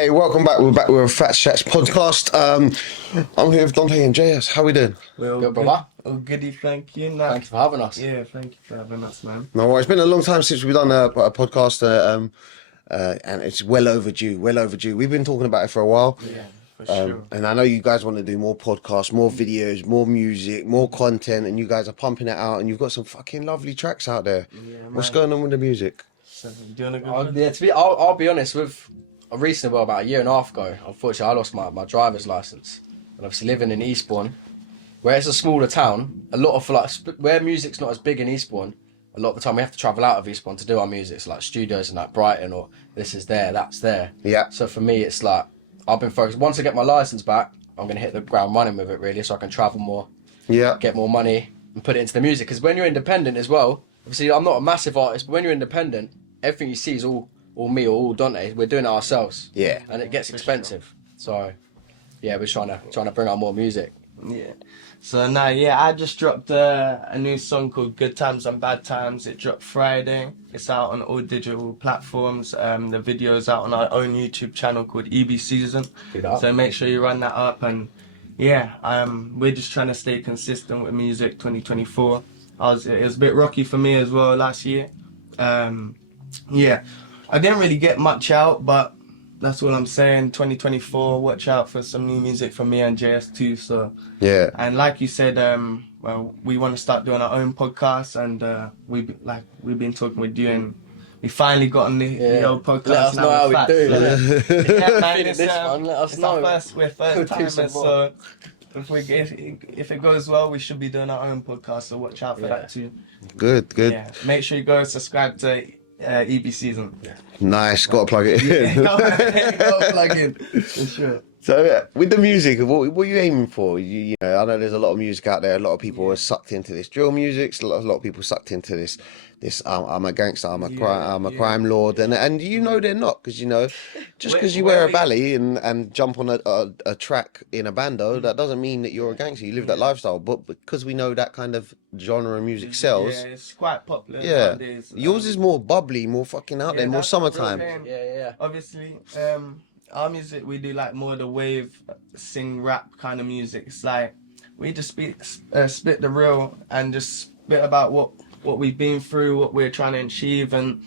Hey, welcome back. We're back with a Fatz Chats podcast. I'm here with Dante and JS. How we doing? Well, Good, brother. Oh, goody, thank you. Thank you for having us. Yeah, thank you for having us, man. No, it's been a long time since we've done a podcast, and it's well overdue. Well overdue. We've been talking about it for a while. Yeah, for sure. And I know you guys want to do more podcasts, more videos, more music, more content, and you guys are pumping it out, and you've got some fucking lovely tracks out there. Yeah, What's man. going on with the music? So, doing a good I'll, one? yeah, I'll be honest, with recently, well, about a year and a half ago, unfortunately, I lost my driver's license. And obviously living in Eastbourne, where it's a smaller town, a lot of, where music's not as big in Eastbourne, a lot of the time we have to travel out of Eastbourne to do our music. So like studios in like Brighton, or this is there, that's there. Yeah. So for me, it's like, I've been focused. Once I get my license back, I'm going to hit the ground running with it, really, so I can travel more, Yeah. get more money, and put it into the music. Because when you're independent as well, obviously I'm not a massive artist, but when you're independent, everything you see is all me or all Dante. We're doing it ourselves. Yeah. And it gets expensive. So yeah, we're trying to bring out more music. Yeah. So now, I just dropped a new song called Good Times and Bad Times. It dropped Friday. It's out on all digital platforms. The video's out on our own YouTube channel called EB Season. So make sure you run that up. And we're just trying to stay consistent with music 2024. It was a bit rocky for me as well last year. I didn't really get much out, but that's what I'm saying. 2024, watch out for some new music from me and JS too. So Yeah. and like you said, we want to start doing our own podcast, and we've been talking with you, and we finally got on the old podcast. Let us know how we do. So, yeah, man, Feeling this one, let us it's our know. we're first timers, so if it goes well, we should be doing our own podcast. So watch out for that too. Good. Yeah, make sure you go subscribe to EB Season. Nice. Got to plug it in. Go plug in for sure. So with the music, what are you aiming for? You know, I know there's a lot of music out there. A lot of people are sucked into this drill music. A lot of people sucked into this. I'm a gangster. I'm a crime lord, and you know they're not, because you know, just because you wear a bally and jump on a track in a bando, that doesn't mean that you're a gangster. You live that lifestyle, but because we know that kind of genre of music sells. Yeah, it's quite popular Yeah, nowadays. yours is more bubbly, more fucking out there, more that's the real summertime. thing. Yeah. Obviously, our music, we do like more the wave, sing, rap kind of music. It's like we just spit the real and just spit about what we've been through, what we're trying to achieve, and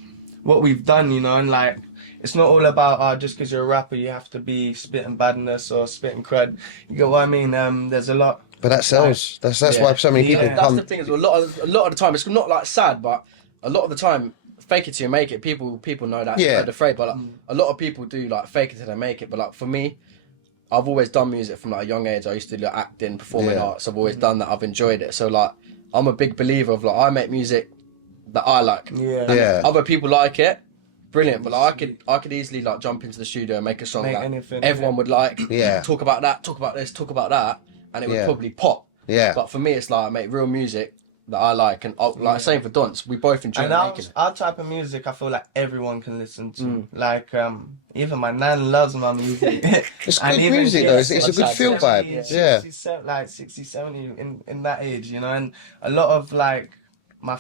what we've done, you know. And like, it's not all about just because you're a rapper you have to be spitting badness or spitting crud. You get what I mean? There's a lot. But that sells. That's why so many people Yeah. That's come. the thing is, a lot of the time, it's not like sad, but a lot of the time, fake it till you make it. People know that. Yeah. Heard the phrase, but like, a lot of people do like fake it till they make it. But like for me, I've always done music from like a young age. I used to do like, acting, performing arts. I've always done that. I've enjoyed it. So like, I'm a big believer of like, I make music that I like. Yeah. And Yeah. if other people like it, brilliant. But like, I could easily like jump into the studio and make a song Make that anything, everyone would like. Yeah. Talk about that. Talk about this. Talk about that, and it would probably pop. Yeah. But for me, it's like I make real music that I like, and like same for Dunce. We both enjoy And making it. our type of music, I feel like everyone can listen to. Like, even my nan loves my music. It's And good even music she- though. It's a good feel 70, vibe. Yeah. She's like 60, 70 in that age, you know. And a lot of like my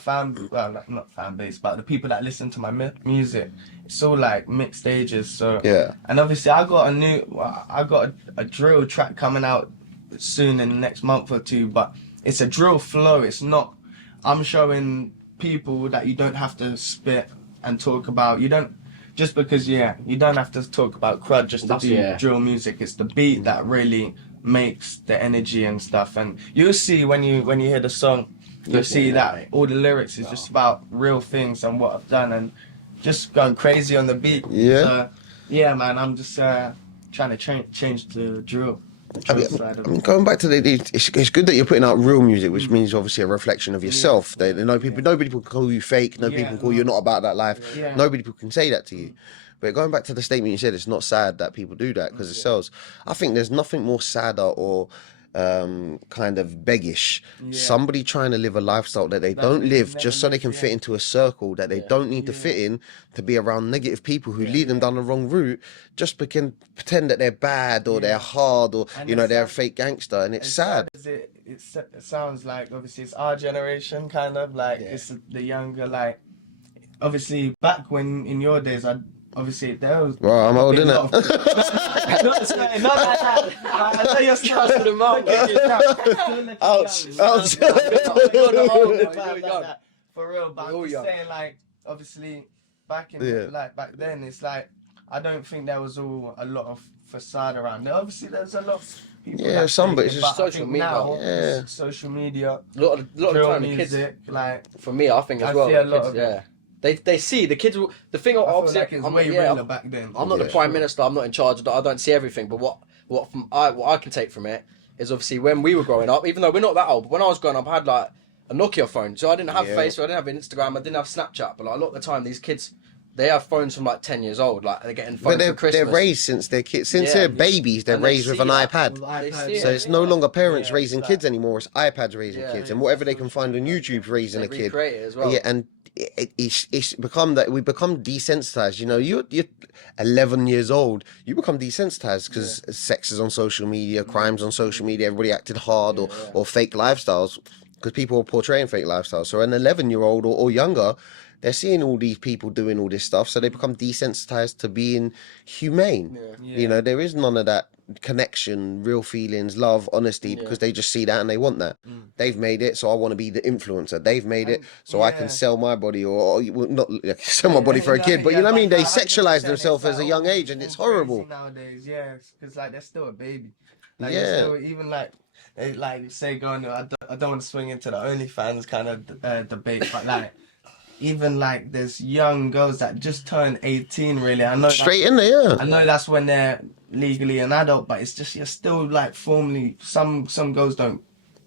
not fan base, but the people that listen to my music, it's all like mixed ages. So Yeah. And obviously I got a drill track coming out soon in the next month or two, but it's a drill flow. It's not, I'm showing people that you don't have to spit and talk about, you don't have to talk about crud just to do drill music. It's the beat that really makes the energy and stuff. And you'll see when you hear the song, you'll see that all the lyrics is just about real things and what I've done, and just going crazy on the beat. Yeah. So, yeah, man, I'm just trying to change the drill. Side of it. Going back to it's good that you're putting out real music, which means obviously a reflection of yourself. They know people. Nobody can call you fake. Nobody can call you not about that life. Yeah. Nobody can say that to you. But going back to the statement you said, it's not sad that people do that because it sells. I think there's nothing more sadder or kind of beggish. Somebody trying to live a lifestyle that they don't live just so they can fit into a circle that they don't need to fit in, to be around negative people who lead them down the wrong route, just pretend that they're bad or they're hard or And you know it's they're a sad. fake gangster, and it's sad. It sounds like obviously it's our generation kind of like it's the younger, like obviously back when in your days obviously there was. Well, I'm old, innit? Not like that. I know you're still Trust the mouth. Ouch. For real, but I'm just saying, like, obviously, back then, it's like, I don't think there was a lot of facade around there. Obviously, there's a lot of people. Yeah, some, but it's just social media. Now, Yeah. social media, A lot of the drill time, the music, kids. like, For me, I think as I well. see a the lot kids, of- They see the kids. The thing, I feel obviously, like it's I'm way not, realer back then. I'm not the Yeah. prime minister. I'm not in charge. I don't see everything. But what I can take from it is obviously when we were growing up. Even though we're not that old, but when I was growing up, I had like a Nokia phone, so I didn't have Yeah. Facebook, I didn't have Instagram, I didn't have Snapchat. But like, a lot of the time, these kids, they have phones from like 10 years old. Like they're getting phones But for Christmas. they're raised since they're kids, since Yeah. they're babies. They're And they raised with see an that. iPad. They see So it. it's no longer parents Yeah, raising it's kids anymore. It's iPads raising Yeah. kids, and whatever they can find on YouTube's raising They a kid. recreate it as well. Yeah, and it's become that we become desensitized. You know, you're 11 years old, you become desensitized because sex is on social media, crimes on social media, everybody acted hard or fake lifestyles because people are portraying fake lifestyles. So an 11-year-old or younger, they're seeing all these people doing all this stuff, so they become desensitized to being humane. Yeah. You know, there is none of that connection, real feelings, love, honesty, because they just see that and they want that. They've made it, so I want to be the influencer. They've made it, so I can sell my body or well, not sell my body for a kid, but you know what I mean? They sexualize themselves as a young age, and it's horrible. Nowadays, yeah, because like they're still a baby. Like, Yeah. they're still, even like they like say going. I don't want to swing into the OnlyFans kind of debate, but like. Even like there's young girls that just turned 18. Really, I know. Straight in there, I yeah. know that's when they're legally an adult, but it's just you're still like formally. Some girls don't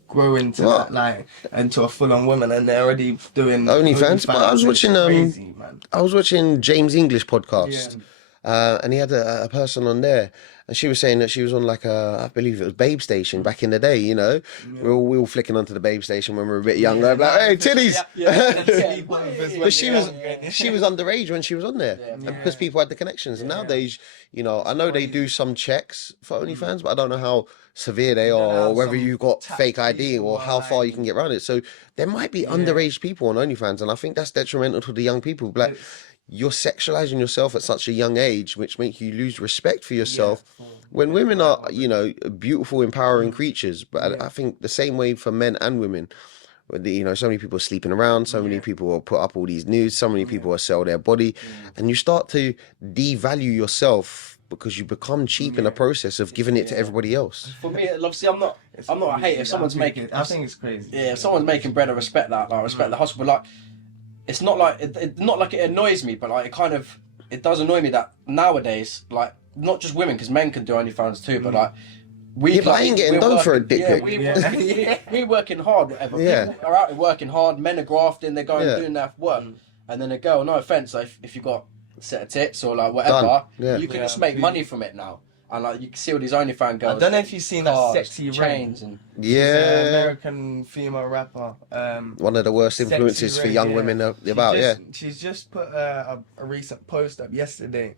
grow into What? that, like into a full-on woman, and they're already doing OnlyFans, but I was It's watching, crazy, man. I was watching James English podcast, and he had a person on there, and she was saying that she was on like I believe it was Babe Station back in the day. You know, we were all flicking onto the Babe Station when we were a bit younger. Like, hey, titties! But she was underage when she was on there, and because people had the connections. And nowadays, you know, I know they do some checks for OnlyFans, but I don't know how severe they are, or whether you've got fake ID, or how far you can get around it. So there might be underage people on OnlyFans, and I think that's detrimental to the young people. Like, you're sexualizing yourself at such a young age, which makes you lose respect for yourself. When women are, you know, beautiful, empowering creatures, but I think the same way for men and women. You know, so many people are sleeping around, so many people will put up all these nudes, so many people will sell their body, and you start to devalue yourself because you become cheap in the process of giving it to everybody else. For me, obviously, I'm not a hater. If someone's making, I think it's crazy. yeah, if someone's making bread, I respect that. Like, I respect the hustle, but like, it's not like it annoys me, but like it does annoy me that nowadays, like, not just women, because men can do OnlyFans too, but like. But I ain't getting done for a dick pic. We're working hard, whatever. Yeah. People are out there working hard, men are grafting, they're going doing their work. And then a girl, no offence, like, if you got a set of tits or like whatever, Done. Yeah. you can just make money from it now. And like, you can see all these OnlyFans girls. I don't know if you've seen that cars, Sexy chains Rain. and She's an Yeah, American female rapper. one of the worst influences Sexy for Ray, young women about. She's just put a recent post up yesterday,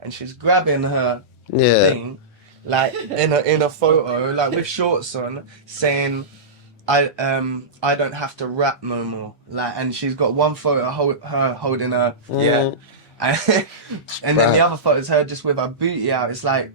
and she's grabbing her Yeah. thing, like in a photo, like with shorts on, saying, "I don't have to rap no more." Like, and she's got one photo her holding her, and then the other photo is her just with her booty out. It's like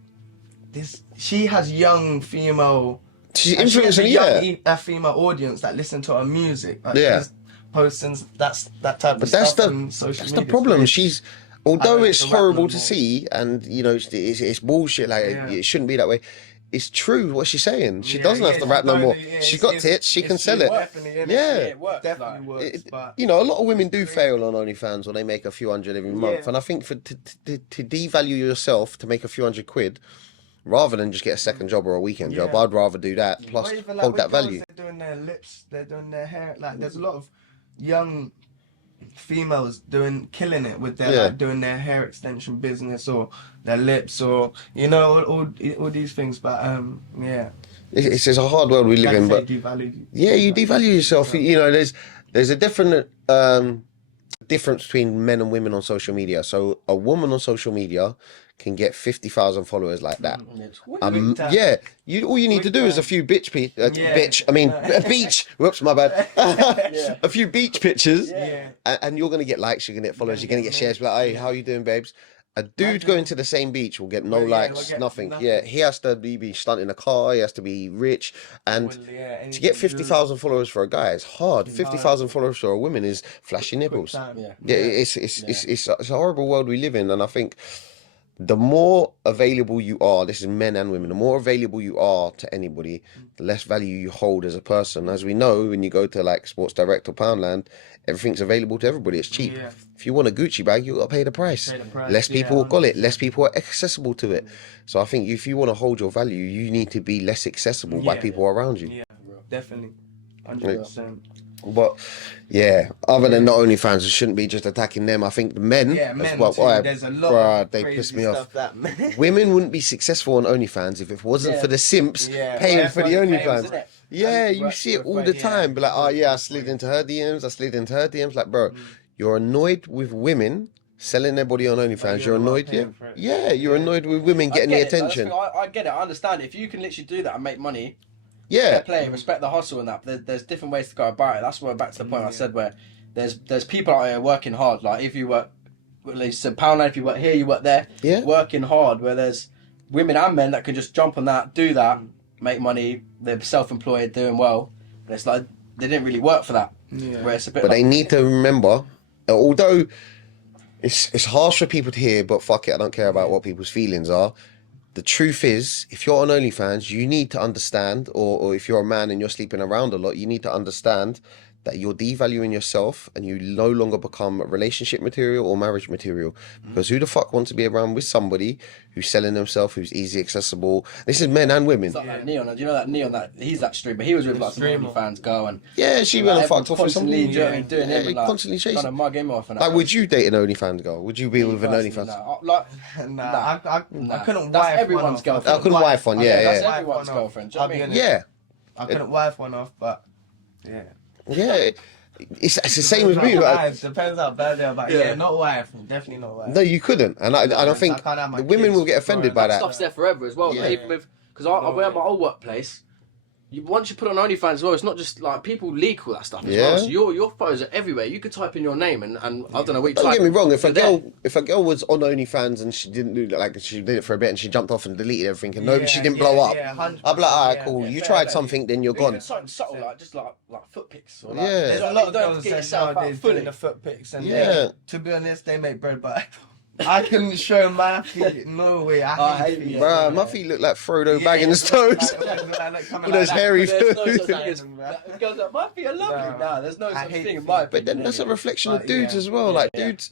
this. She has young female. She's and she has influencing, a female audience that listen to her music. Like, Yeah. she's posting that type of But that's stuff the on social that's the media. problem. It's She's I although don't it's have to rap horrible no to more. see, and you know it's bullshit. Like it shouldn't be that way. It's true what she's saying. She doesn't have to rap no more. She's got tits. She can sell it. Yeah. it works. Definitely works. It- But You know, a lot of women do fail on OnlyFans, or they make a few hundred every month. And I think to devalue yourself to make a few hundred quid, rather than just get a second job or a weekend job, I'd rather do that. Plus, or even, like, hold with that girls, value. They're doing their lips. They're doing their hair. Like, there's a lot of young females killing it with their like, doing their hair extension business or their lips, or you know, all these things. But yeah, It's a hard world we live in, but devalue. yeah, you devalue yourself. You know, there's a different difference between men and women on social media. So a woman on social media can get 50,000 followers like that. Yeah, all you need to do is a few beach. Whoops, my bad. A few beach pictures, and you're gonna get likes. You're gonna get followers. You're gonna get shares. Like, hey, how you doing, babes? A dude going to the same beach will get no Well, yeah, likes, we'll get nothing. nothing. Yeah, he has to be stunting a car. He has to be rich, and Well, yeah, to anything get to 50,000 followers for a guy is hard. Fucking 50,000 hard. followers for a woman is flashy quick nipples. time. Yeah. Yeah, it's a horrible world we live in, and I think the more available you are, this is men and women, the more available you are to anybody, the less value you hold as a person. As we know, when you go to like Sports Direct or Poundland, everything's available to everybody. It's cheap. Yeah. If you want a Gucci bag, you got to pay the price. Pay the price, Less people yeah, have got it. 100%. Less people are accessible to it. So I think if you want to hold your value, you need to be less accessible by Yeah. people around you. Yeah, definitely. 100%. But yeah, other than the OnlyFans, it shouldn't be just attacking them. I think the men, Yeah, as men well, too. oh, There's a lot bruh, of they crazy piss me stuff off. that men. Women wouldn't be successful on OnlyFans if it wasn't Yeah. for the simps Yeah. paying Yeah, for the for the OnlyFans. payments, innit? Yeah, And you work see it for all it, the yeah. time. But like, oh yeah, I Work slid for it. into her DMs. I slid into her DMs. Like, bro, you're annoyed with women selling their body on OnlyFans. You're you're the one annoyed, yeah? paying for it. Yeah, you're annoyed with women I getting get the it, that's the attention. thing, I get it. I understand it. If you can literally do that and make money, Yeah, fair play, respect the hustle and that. There's different ways to go about it. That's where back to the point I said where there's people out here working hard. Like if you work, at least a pound, if you work here, you work there. Yeah. Working hard. Where there's women and men that can just jump on that, do that, make money. They're self-employed, doing well. And it's like they didn't really work for that. Yeah. Where it's a bit. but like, they need to remember, although it's harsh for people to hear, but fuck it, I don't care about what people's feelings are. The truth is, if you're on OnlyFans, you need to understand, or if you're a man and you're sleeping around a lot, you need to understand that you're devaluing yourself and you no longer become relationship material or marriage material. Because who the fuck wants to be around with somebody who's selling themselves, who's easy accessible? This is men and women. it's like that Neon. Do you know that Neon? That he's that streamer. He was with like some Streamer. OnlyFans girl and Yeah, she went and everyone fucked off with constantly somebody. doing him and like constantly trying to chasing. mug him off and that. Like, would you date an OnlyFans girl? Would you be with an Personally, OnlyFans? no. Like Nah, I couldn't That's wife everyone's one off. girlfriend. I couldn't wife one, yeah, that's yeah. everyone's Wife one off. girlfriend. Do you know what I I'll mean? be honest. Yeah, I couldn't wife one off, but yeah. yeah. It's the same as me. Like, Depends how bad they are, but yeah, not wife. Definitely not wife. no, you couldn't, and I don't think I can't have my the women kids will get offended growing by That that. stuff's there forever as well. Yeah. Like, even with because I wear my old workplace. Once you put on OnlyFans as well, it's not just like people leak all that stuff as Yeah. well. So your photos are everywhere. You could type in your name and I don't know what you Don't type. get me wrong. If a They're girl, was on OnlyFans and she didn't do like she did it for a bit and she jumped off and deleted everything and no, she didn't blow up, Yeah, 100%, I'd be like, alright, yeah. cool. Yeah, You fair tried play. something, then you're Even gone. something subtle like just like foot pics. Or like, Yeah. There's a lot of you don't have girls to get that yourself out nowadays fully. doing the foot pics, and Yeah. they, to be honest, they make bread, but I couldn't show my feet. No way. I hate hate feet. it. Bruh, my feet look like Frodo Baggins' toes. All those hairy There's no toes. such thing as girls like my feet are lovely. No. Nah, there's no I such hate thing in feet. my But then opinion. that's a anyway. reflection of But dudes yeah. as well. Yeah, Like yeah. dudes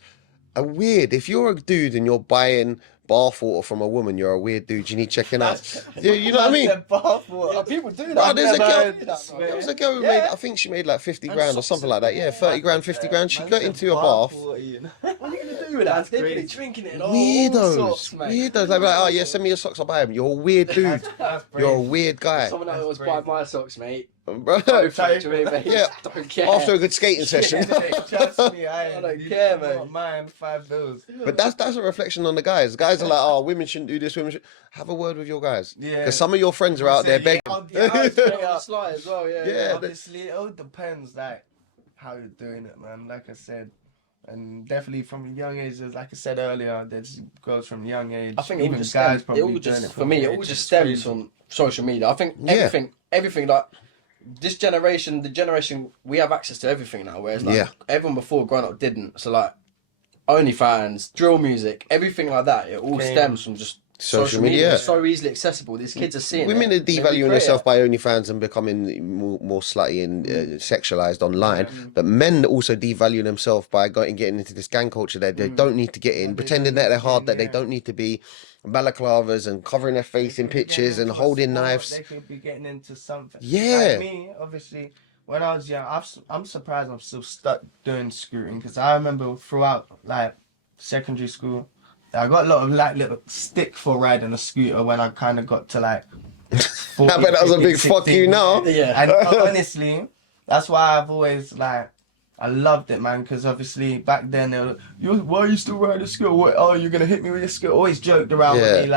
are weird. If you're a dude and you're buying bathwater from a woman, you're a weird dude. You need checking out. Yeah, you know what I mean? Yeah, people do that. Bro, there's a never girl. heard that, There was a girl who Yeah. made. I think she made like 50 grand or socks something and- like that. Yeah, 30 grand, 50 grand. She got into a bath. What are you gonna do with that? That's They're really crazy. drinking it and all Weirdos, sorts, mate. weirdos. Like, oh yeah, send me your socks. I'll buy them. You're a weird dude. That's You're a brave. weird guy, Someone else That's buy brave. my socks, mate. bro. Go for it, to me, mate. Yeah. Don't care. After a good skating session. Trust me, I don't you care, do not mate. mind $5. But that's a reflection on the guys. Guys are like, oh, women shouldn't do this. Women should have a word with your guys. Yeah. Because some of your friends are out there begging. Yeah, I was straight on the slide as well, yeah. Yeah. Obviously, it all depends, like, how you're doing it, man. Like I said, and definitely from a young age, as like I said earlier, there's girls from a young age. I think it all even just guys stems, probably it all doing just it for me, it from all age. just It's stems crazy. from social media. I think Yeah. everything like this generation, the generation we have access to everything now, whereas like Yeah. everyone before growing up didn't. So like OnlyFans, drill music, everything like that, it all Okay. stems from just Social media. It's so easily accessible. These kids are seeing Women it. are They devaluing recreate themselves it. by OnlyFans and becoming more slutty and sexualized online. But men also devalue themselves by getting into this gang culture that they don't need to get in, pretending that they're hard, that they don't need to be balaclavas and covering their face in pictures and holding knives. They could be getting into something. Yeah. Like me, obviously, when I was young, I'm surprised I'm still stuck doing scooting because I remember throughout like secondary school, I got a lot of like little stick for riding a scooter when I kind of got to like. 14, I bet that was a 15, big fuck 16. you now. Yeah. And honestly, that's why I've always like. I loved it, man, because obviously back then they were like, why are you still riding a scooter? What, oh, you're gonna hit me with your scooter? Always joked around Yeah. with me,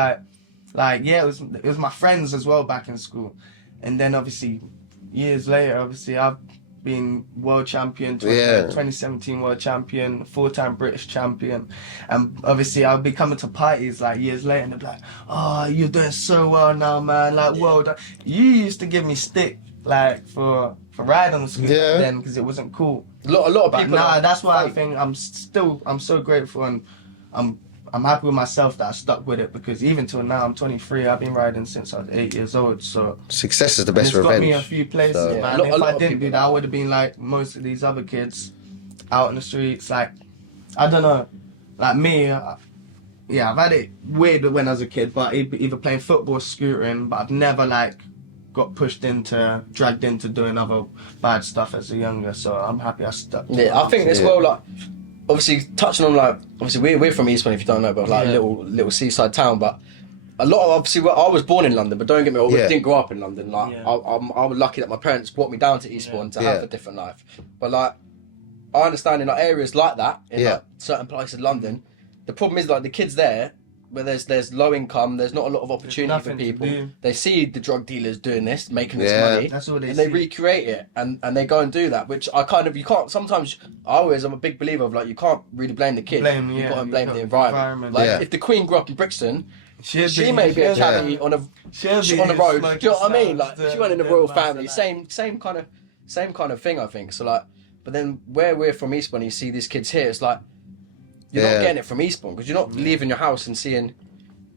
like yeah, it was my friends as well back in school, and then obviously years later, obviously I've been world champion, 2017 world champion, 4-time British champion. And obviously I'll be coming to parties like years later and they'll be like, oh, you're doing so well now, man. Like, well done. You used to give me stick like for riding on the scooter then because it wasn't cool. A lot of But people. nah, that's why I think I'm so grateful and I'm happy with myself that I stuck with it because even till now I'm 23. I've been riding since I was 8 years old. So success is the best it's revenge. got me a few places, So- man. A If lot I of didn't people do that, I would have been like most of these other kids out in the streets. Like I don't know, like me. I've had it weird when I was a kid, but either playing football or scootering, but I've never like got dragged into doing other bad stuff as a younger. So I'm happy I stuck. Yeah, I think as well, like, obviously touching on like, obviously we're from Eastbourne if you don't know, but like a little seaside town, but a lot of obviously I was born in London, but don't get me wrong, I didn't grow up in London. Like I was lucky that my parents brought me down to Eastbourne to have a different life. But like I understand in like areas like that, in like certain places in London, the problem is like the kids there, where there's low income, there's not a lot of opportunity for people. They see the drug dealers doing this, making this money, That's all they and see. they recreate it, and they go and do that. Which I kind of you can't. Sometimes I'm a big believer of like you can't really blame the kid. You got to blame the environment. Like if the Queen grew up in Brixton, she may be a caddy on the road. Do you know what I mean? Like she went in the royal family, same kind of thing. I think so. Like, but then where we're from Eastbourne, you see these kids here. It's like. You're not getting it from Eastbourne because you're not leaving your house and seeing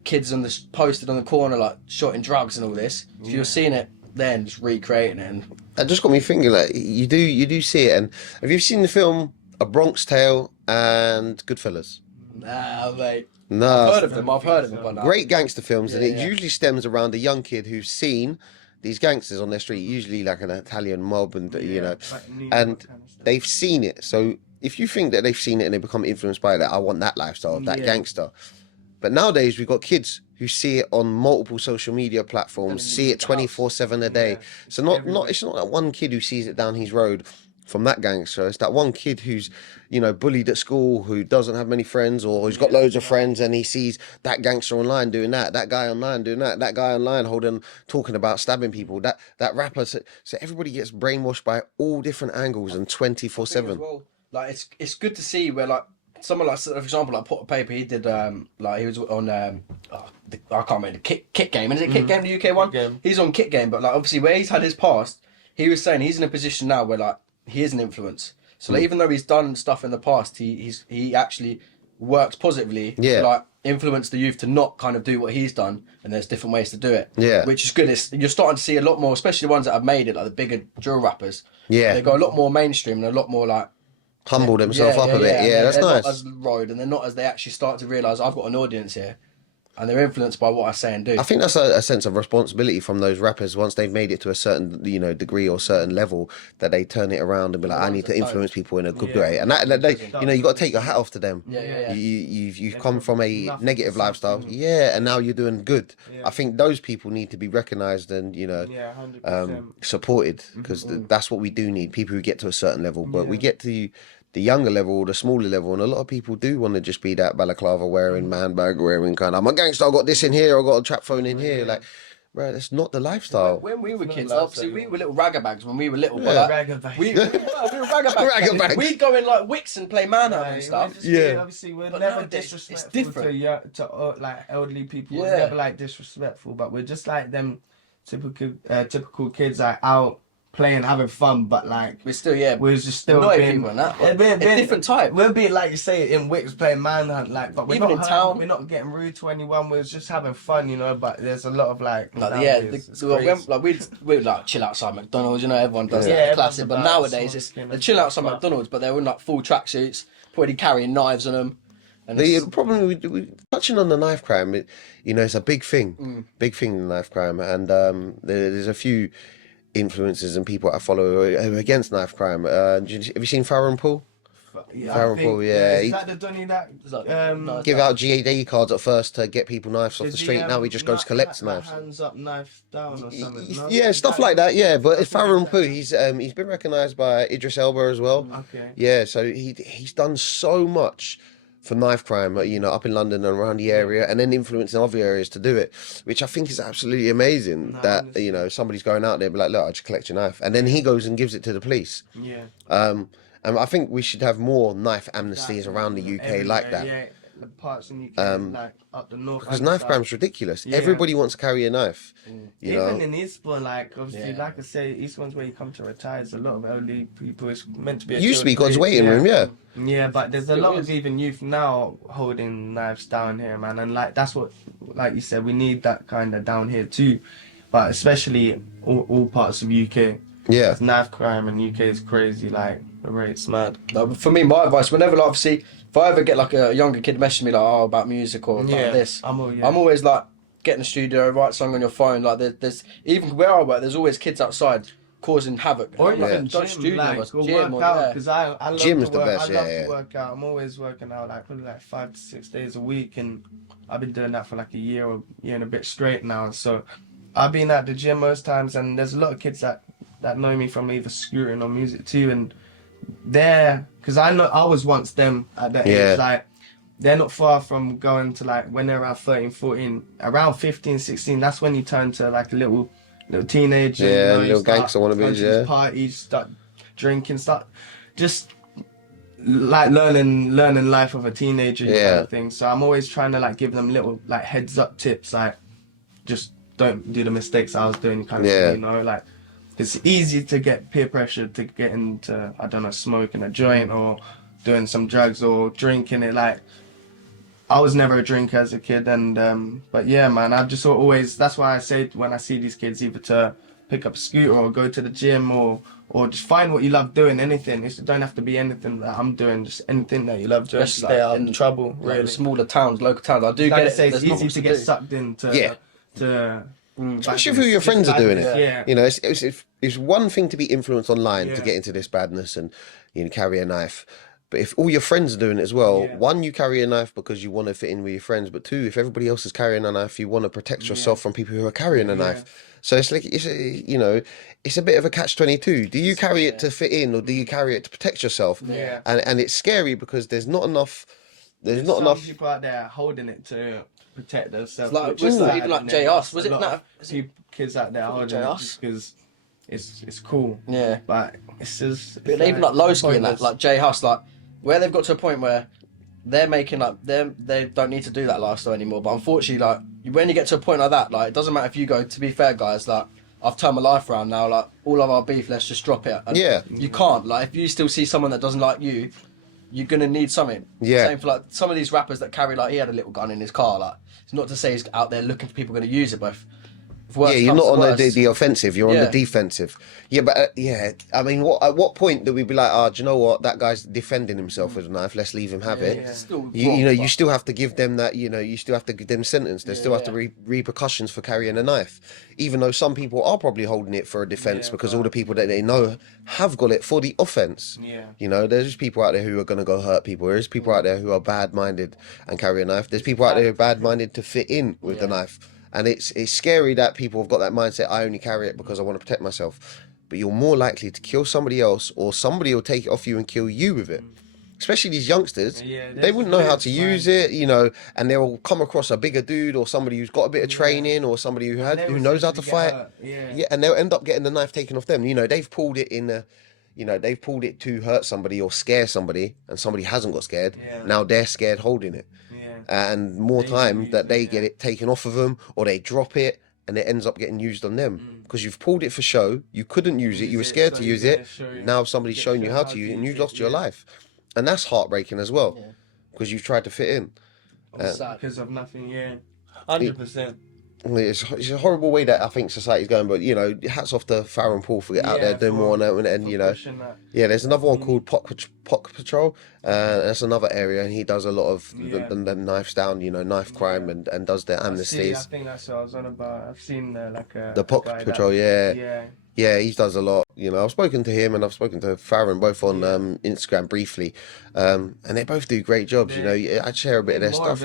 kids posted on the corner like shotting drugs and all this. So you're seeing it then, just recreating it. And That just got me thinking. Like you do see it. And have you seen the film A Bronx Tale and Goodfellas? Nah, mate. No, I've heard of them. But great gangster films, and it Yeah. usually stems around a young kid who's seen these gangsters on their street, usually like an Italian mob, and and they've seen it. So if you think that they've seen it and they become influenced by that, I want that lifestyle of that gangster. But nowadays we've got kids who see it on multiple social media platforms, see it 24/7 a day. So it's not that one kid who sees it down his road from that gangster. It's that one kid who's, bullied at school, who doesn't have many friends, or who's got loads of friends, and he sees that gangster online doing that guy online doing that guy online talking about stabbing people, that rapper. So everybody gets brainwashed by all different angles and 24/7. well, like it's good to see where like someone like for example like Potter Paper, he did like he was on I can't remember the Kick Game. Is it Kick Game, the UK one? Game. He's on Kick Game, but like obviously where he's had his past, he was saying he's in a position now where like he is an influence. So like, even though he's done stuff in the past, he actually works positively to like influence the youth to not kind of do what he's done, and there's different ways to do it. Yeah. Which is good. You're starting to see a lot more, especially the ones that have made it, like the bigger drill rappers. Yeah. They go a lot more mainstream and a lot more like Humble themselves up a bit. Yeah, that's they're nice. not as road, and they're not as they actually start to realise I've got an audience here, and they're influenced by what I say and do. I think that's a sense of responsibility from those rappers once they've made it to a certain degree or certain level, that they turn it around and be like, I need to influence people in a good way. And that they, you got to take your hat off to them. You've come from a negative lifestyle, and now you're doing good. I think those people need to be recognised and 100%. supported, because that's what we do need. People who get to a certain level, but we get to the younger level, the smaller level, and a lot of people do want to just be that balaclava wearing, man bag wearing kind of, I'm a gangster, I got this in here, I got a trap phone in here. Like, bro, that's not the lifestyle. When we were kids, obviously we were little raggabags when we were little. Yeah. But like, we were raggabags. Raggabags. We'd go in like Wicks and play manhunt and stuff. Obviously, we're But never nowadays, it's disrespectful different. to like elderly people. We're Yeah. never like disrespectful, but we're just like them typical kids like out playing, having fun, but like We're still we're just still annoying being, people and that. Yeah, But a different type. We'll be like you say in Wicks playing manhunt, like, but we're Even not in town. We're not getting rude to anyone. We're just having fun, But there's a lot of like nowadays, it's we'd like chill outside McDonald's. Everyone does Yeah, that everyone's classic. But about nowadays it's smoking they and chill stuff, outside but- McDonald's, but they're in like full tracksuits, probably carrying knives on them. And The it's- problem we touching on the knife crime, it's a big thing, big thing in knife crime, and there's a few influencers and people I follow who are against knife crime. Have you seen Farron Paul? Farron Paul, Is that the Donny that no, Give out GAD cards at first to get people knives off the street. Now he just goes collects knives. Hands up, knife down, or something. No? Yeah, stuff like that. Yeah, but it's Farron Poo. He's been recognised by Idris Elba as well. Okay. Yeah, so he's done so much for knife crime, you know, up in London and around the area, and then influencing other areas to do it, which I think is absolutely amazing. No, that honestly. you know, somebody's going out there, be like, look, I just collect your knife, and then he goes and gives it to the police. Yeah. And I think we should have more knife amnesties around the UK like that. Yeah, the parts in UK, like up the north. Because and knife stuff. crime's ridiculous. Yeah. Everybody wants to carry a knife. You Even know, in Eastbourne, like obviously, Yeah. like I say, Eastbourne's where you come to retire. There's a lot of elderly people. It's meant to be. A it used to be children's God's waiting room, yeah. Yeah, but there's a lot is. of even youth now holding knives down here, man, and like that's what, like you said, we need that kind of down here too, but especially all parts of UK. Yeah. Knife crime in UK is crazy. Like the rate's mad. Like, for me, my advice, whenever, like, obviously, if I ever get like a younger kid messaging me like, oh, about music or like this, I'm I'm always like, get in the studio, write a song on your phone. Like, there's even where I work, there's always kids outside causing havoc. Or Like, even don't gym, studio like, us, or gym work or, out, yeah. because I love Gym's to the work. best, I love yeah. to work out. I'm always working out, like probably like 5 to 6 days a week, and I've been doing that for like a year or year and a bit straight now. So I've been at the gym most times, and there's a lot of kids that know me from either scooting or music too, and they're, because I know I was once them at that age, like they're not far from going to, like, when they're around 13, 14, around 15, 16, that's when you turn to like a little teenager. Yeah, you know, little you start gangster wannabes, going to yeah. these parties, start drinking, start just like learning life of a teenager, kind of thing. So I'm always trying to like give them little like heads up tips, like just don't do the mistakes I was doing, kind of thing, you know, like it's easy to get peer pressure to get into, I don't know, smoking a joint or doing some drugs or drinking it. Like, I was never a drinker as a kid, and but yeah, man, I've just always, that's why I say when I see these kids, either to pick up a scooter or go to the gym or just find what you love doing, anything. It don't have to be anything that I'm doing, just anything that you love doing. Just Stay like out in of trouble, Like, really. smaller towns, local towns. I do Like get I it. say, it's there's not easy much to get do. sucked into. Especially if your friends are doing it. Yeah. You know, it's one thing to be influenced online to Yeah. get into this badness and, you know, carry a knife. But if all your friends are doing it as well, one, you carry a knife because you want to fit in with your friends. But two, if everybody else is carrying a knife, you want to protect yourself from people who are carrying a knife. So it's like, you know, it's a bit of a catch-22. Do you carry it to fit in, or do you carry it to protect yourself? Yeah. And it's scary because there's not enough. There's not some enough. people out there holding it to protect themselves. Like, which was is that sad, even like and JS? there's Was a it lot that? of kids out there holding it JS? just because it's cool. Yeah. But it's just. But even like Lowski and that, pointless. like J Hus, like where they've got to a point where they're making like they don't need to do that lifestyle anymore. But unfortunately, like when you get to a point like that, like it doesn't matter if you go. To be fair, guys, like I've turned my life around now. Like all of our beef, let's just drop it. And Yeah. you can't. Like if you still see someone that doesn't like you, you're gonna need something. Yeah. Same for like some of these rappers that carry, like he had a little gun in his car. Like it's not to say he's out there looking for people going to use it, but if worse Yeah, you're comes not to on worse, the offensive. You're on Yeah. the defensive. Yeah, but I mean, at what point do we be like, oh, do you know what? That guy's defending himself with a knife. Let's leave him have it. It's still You wrong, know, you but- still have to give them that. You know, you still have to give them sentence. There still have to be repercussions for carrying a knife, even though some people are probably holding it for a defense because all the people that they know have got it for the offense. Yeah. You know, there's just people out there who are going to go hurt people. There's people out there who are bad-minded and carry a knife. There's people out there who are bad-minded to fit in with the knife. And it's scary that people have got that mindset, I only carry it because I want to protect myself. But you're more likely to kill somebody else, or somebody will take it off you and kill you with it. Especially these youngsters, Yeah, they wouldn't know how that's to right. use it, you know, and they'll come across a bigger dude or somebody who's got a bit of training or somebody who knows how to fight. Yeah, and they'll end up getting the knife taken off them. You know, they've pulled it they've pulled it to hurt somebody or scare somebody, and somebody hasn't got scared. Yeah. Now they're scared holding it. And more They time use that it, they get it taken off of them, or they drop it and it ends up getting used on them because you've pulled it for show. You couldn't use it. You were scared to use it. Now somebody's shown you how to use it, and you've lost your life, and that's heartbreaking as well because you've tried to fit in. Sad. Because of nothing, 100%. It's a horrible way that I think society's going, but you know, hats off to Farrah and Paul for getting out there doing more on it, and you know, there's another one called Pock Patrol, that's another area, and he does a lot of the knives down, you know, knife crime, and does the I amnesties. think that's what I was on about. I've seen The Pock Patrol, Yeah. Yeah, he does a lot. You know, I've spoken to him and I've spoken to Farron both on Instagram briefly, and they both do great jobs. You know, I'd share a bit of their stuff.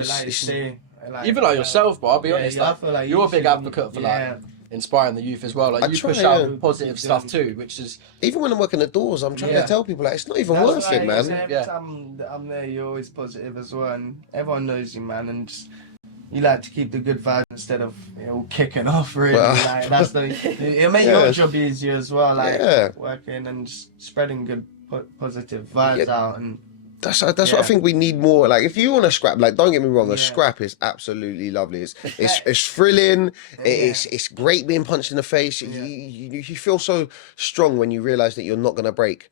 Even like yourself, bro. I'll be honest. I Like, feel like you're a you big should- advocate for like inspiring the youth as well. Like I you try, push out yeah. positive stuff too, which is Even when I'm working the doors, I'm trying Yeah. to tell people like it's not even That's worth why it, man. every Yeah. time that I'm there, you're always positive as well, and everyone knows you, man, and just you like to keep the good vibes instead of all kicking off. Really, Well, like that's the it'll make Yeah. your job easier as well. Like Yeah. working and just spreading good positive vibes Yeah. out and. That's what I Yeah. think we need more. Like, if you want to scrap, like, don't get me wrong, Yeah. a scrap is absolutely lovely. It's thrilling. It's great being punched in the face. Yeah. You feel so strong when you realize that you're not gonna break.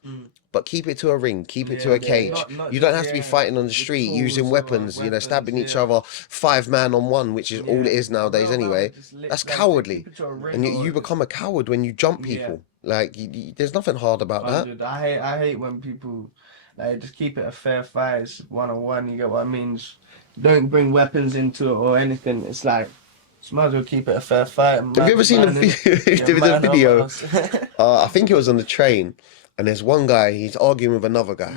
But keep it to a ring. Keep it to a cage. Not You don't just, have to be fighting on the street tools using or weapons. You know, weapons, stabbing each yeah. other 5-man-on-1, which is all it is nowadays No, anyway. just That's like, cowardly, keep it to a ring and or you become a coward when you jump people. Like, there's nothing hard about that. 100. I hate when people like just keep it a fair fight. It's 1-on-1. You get what I mean? Just don't bring weapons into it or anything. It's like just might as well keep it a fair fight. Have you ever seen a video? I think it was on the train, and there's one guy, he's arguing with another guy,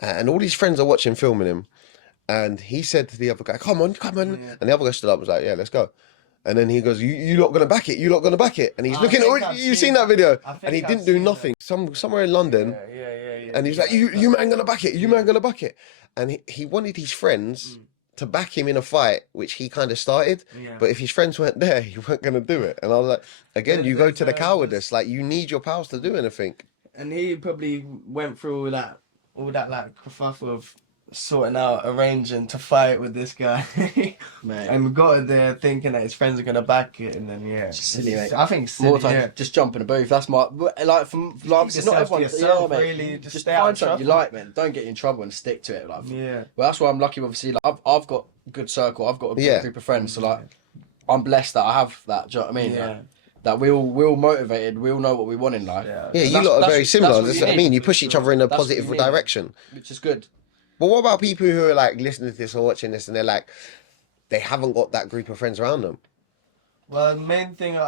and all his friends are watching, filming him, and he said to the other guy, come on, Yeah. and the other guy stood up and was like, yeah, let's go. And then he goes, you lot gonna back it, you lot gonna back it. And he's I looking, think I've you've seen seen that video? I think And he I've didn't do seen that. nothing. Somewhere in London, Yeah. and he was like, you man gonna back it, you man gonna back it. And he wanted his friends to back him in a fight, which he kind of started. Yeah. But if his friends weren't there, he weren't going to do it. And I was like, again, you go to the cowardice. Like, you need your pals to do anything. And he probably went through all that like kerfuffle of sorting out, arranging to fight with this guy, Mate. and got there thinking that his friends are gonna back it, and then silly, mate. I think it's silly, more time, yeah. just jump in a booth. That's my like from like Keep it's not yourself to everyone. yourself, Yeah, mate. really, just Just stay out find of something you trouble. like, man. Don't get you in trouble and stick to it. Like, Yeah. well, that's why I'm lucky. Obviously, like I've got a good circle. I've got a good Yeah. group of friends. So like, I'm blessed that I have that. Do you know what I mean? Yeah. Like, that we're all motivated. We all know what we want in life. Yeah. Yeah, And you lot are that's- very similar. that's That's what what I you mean. need. You push each other in a That's what positive you need. direction. Which is good. But what about people who are like listening to this or watching this and they're like, they haven't got that group of friends around them? Well, the main thing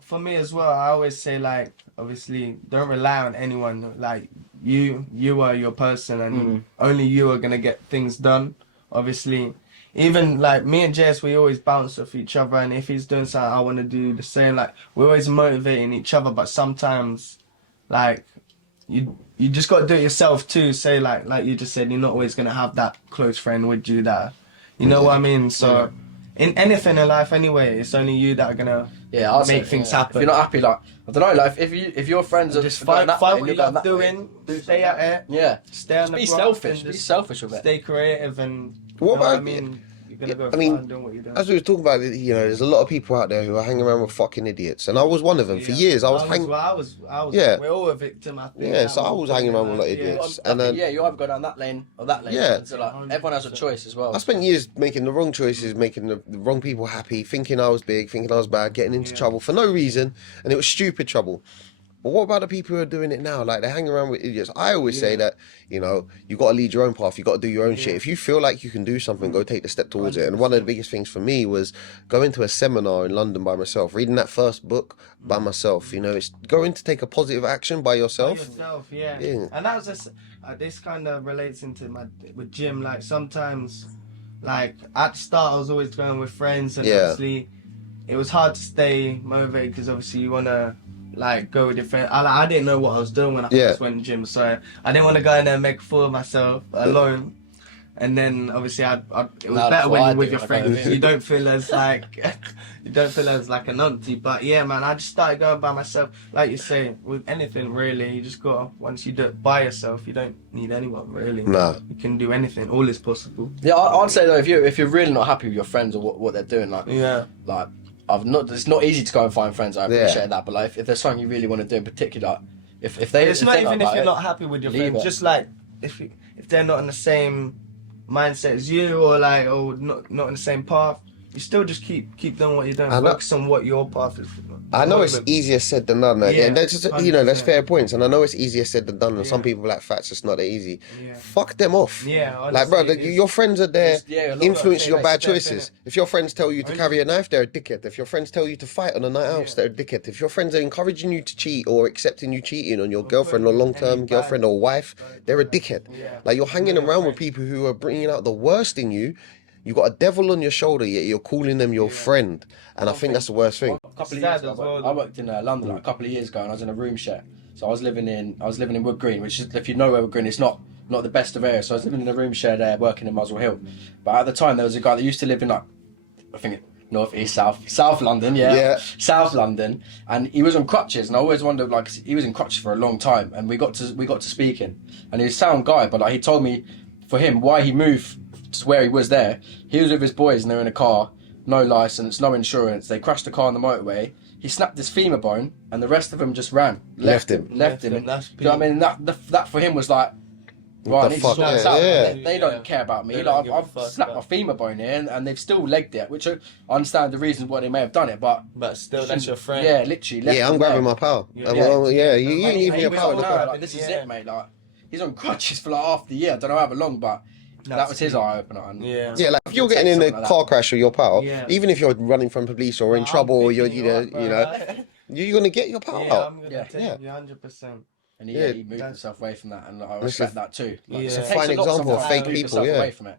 for me as well, I always say like, obviously, don't rely on anyone. Like you are your person, and only you are gonna get things done. Obviously, even like me and JS, we always bounce off each other, and if he's doing something, I want to do the same. Like we're always motivating each other, but sometimes, like you just got to do it yourself too. Say like you just said, you're not always gonna have that close friend with you that, you know what I mean. So in anything in life anyway, it's only you that are gonna I'll make say, things yeah. happen. If you're not happy, like I don't know, like if your friends are Just going fight that way and what you're you going love that way, doing. do Stay out there. Yeah, Stay on just the be block selfish. and Be just selfish with it. Stay creative and. What you know about- I mean? You're gonna go I mean, far doing what you're doing. As we were talking about it, you know, there's a lot of people out there who are hanging around with fucking idiots. And I was one of them for years. I was hanging... I was. Yeah. We're all a victim, I think. Yeah, so I was hanging around with a lot of Yeah. idiots. I And think, then you either go down that lane or that lane. Yeah. So like everyone has a choice as well. I spent years making the wrong choices, making the wrong people happy, thinking I was big, thinking I was bad, getting into trouble for no reason, and it was stupid trouble. But what about the people who are doing it now? Like, they're hanging around with idiots. I always say that, you know, you got to lead your own path. You got to do your own shit. If you feel like you can do something, go take the step towards it. And one of the biggest things for me was going to a seminar in London by myself, reading that first book by myself. You know, it's going to take a positive action by yourself. Yeah. Yeah. And that was just this kind of relates into with gym. Like sometimes, like at the start, I was always going with friends, and obviously, it was hard to stay motivated because obviously you wanna like go with your friends. I didn't know what I was doing when I first went to gym, so I didn't want to go in there and make a fool of myself alone. And then obviously, it was better when you're with your friends. You don't feel as like an auntie. But yeah, man, I just started going by myself. Like you say, with anything really, you just gotta, once you do it by yourself, you don't need anyone really. Nah. You can do anything. All is possible. Yeah, I'd say though, if you're really not happy with your friends or what they're doing, like like it's not easy to go and find friends. I appreciate that, but like if there's something you really want to do in particular, if they It's if not they're even not if you're about not happy with your leave friends. it. Just like if they're not in the same mindset as you, or not in the same path, you still just keep doing what you're doing. Focus on what your path is. I know it's easier said than done. Yeah, And that's just, you know, that's 100%. fair points. And I know it's easier said than done. And some Yeah. people like Fatz, it's not that easy. Yeah. Fuck them off. Yeah, Like, bro, honestly, your friends are there yeah, not influencing your like bad step in choices. it. If your friends tell you to carry a knife, they're a dickhead. If your friends tell you to fight on a night out, they're a dickhead. If your friends are encouraging you to cheat or accepting you cheating on your girlfriend or long-term girlfriend or wife, they're a dickhead. Yeah. Like, you're hanging around with people who are bringing out the worst in you. You got a devil on your shoulder, yet you're calling them your friend, and I think that's the worst thing. A couple of Sad years as ago, well, I worked in London like a couple of years ago, and I was in a room share. So I was living in Wood Green, which is, if you know where Wood Green, it's not the best of areas. So I was living in a room share there, working in Muswell Hill. But at the time, there was a guy that used to live in like, I think North, East, South London, Yeah. South London, and he was on crutches, and I always wondered, like, he was in crutches for a long time, and we got to speaking, and he's a sound guy, but like he told me, for him, why he moved to where he was there. He was with his boys, and they were in a car, no license, no insurance. They crashed the car on the motorway. He snapped his femur bone, and the rest of them just ran, Left him. left him. That's Do you know what I mean? That for him was like, right, I the need fuck? to sort this Yeah, out. yeah. They don't care about me. They Like, don't give a I've fuck snapped my about- femur bone here, and they've still legged it, which I understand the reasons why they may have done it, but still, that's your friend. yeah, literally. Left Yeah, I'm him grabbing there. my pal. Yeah. You Yeah. give me your He was power. like, to no, go. like, this is Yeah. it, mate. Like, he's on crutches for like half the year. I don't know how long, but that was his eye opener. And Yeah. Yeah, like if you're Take getting in a something like car crash with your pal, Yeah. even if you're running from police or in trouble, or you're you're gonna get your pal Yeah, out. I'm gonna Yeah. take Yeah. you 100%. And Yeah. he moved himself away from that, and I It's respect a- that too. Yeah. it It's a takes fine lot example of sometimes fake to move people, yourself yeah. away from it.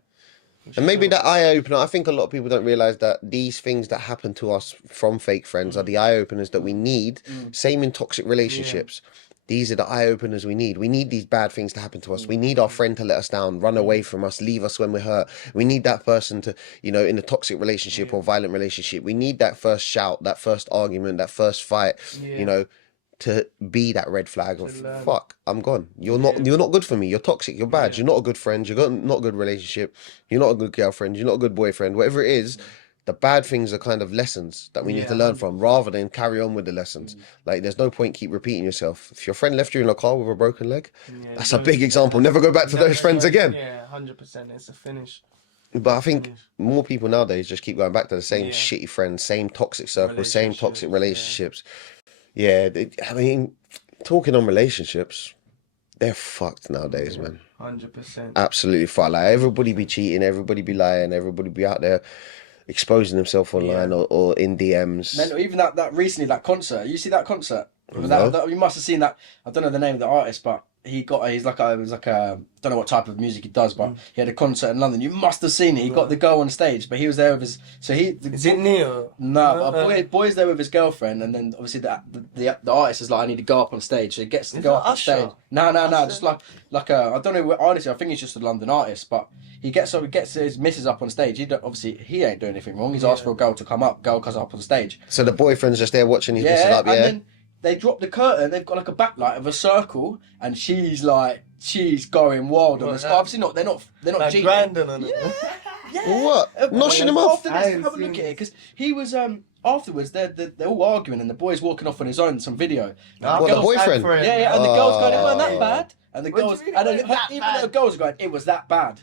And maybe that eye opener, I think a lot of people don't realize that these things that happen to us from fake friends are the eye openers that we need. Same in toxic relationships. These are the eye openers we need. We need these bad things to happen to us. We need our friend to let us down, run away from us, leave us when we're hurt. We need that person to, in a toxic relationship or violent relationship, we need that first shout, that first argument, that first fight, to be that red flag of learn. fuck, I'm gone. You're not good for me. You're toxic. You're bad. You're not a good friend. Not a good relationship. You're not a good girlfriend. You're not a good boyfriend. Whatever it is, the bad things are kind of lessons that we need to learn from, rather than carry on with the lessons. Like, there's no point keep repeating yourself. If your friend left you in a car with a broken leg, that's a big example. Never go back to those friends again. Yeah, 100%. It's a finish. But I think more people nowadays just keep going back to the same Yeah. shitty friends, same toxic circles, same toxic Relationships, relationships. I mean, talking on relationships, they're fucked nowadays, man. 100%. Absolutely fucked. Like, everybody be cheating, everybody be lying, everybody be out there exposing themselves online or in DMs. Man, even that recently, that concert. You see that concert? No. You must have seen that. I don't know the name of the artist, but it was like a don't know what type of music he does, but he had a concert in London. You must have seen it. He got the girl on stage, but he was there with his. Is it Neil? No, a boy's there with his girlfriend, and then obviously the artist is like, I need to go up on stage. So he gets to go up on Usher? stage. No, just like a, I don't know. Honestly, I think he's just a London artist, but he gets his missus up on stage. Obviously he ain't doing anything wrong. He's asked for a girl to come up. Girl comes up on stage. So the boyfriend's just there watching his missus up, and then they drop the curtain. They've got like a backlight of a circle, and she's going wild on this. Obviously not. They're not Like cheating. grinding on it. What? Noshing him off? After this, have a look at it, because he was afterwards. They're all arguing, and the boy's walking off on his own. Some video. What, the boyfriend? Yeah, and the girl's going, it wasn't that bad. And the What do girls, you mean and it wasn't that even bad? though the girls are going, it was that bad.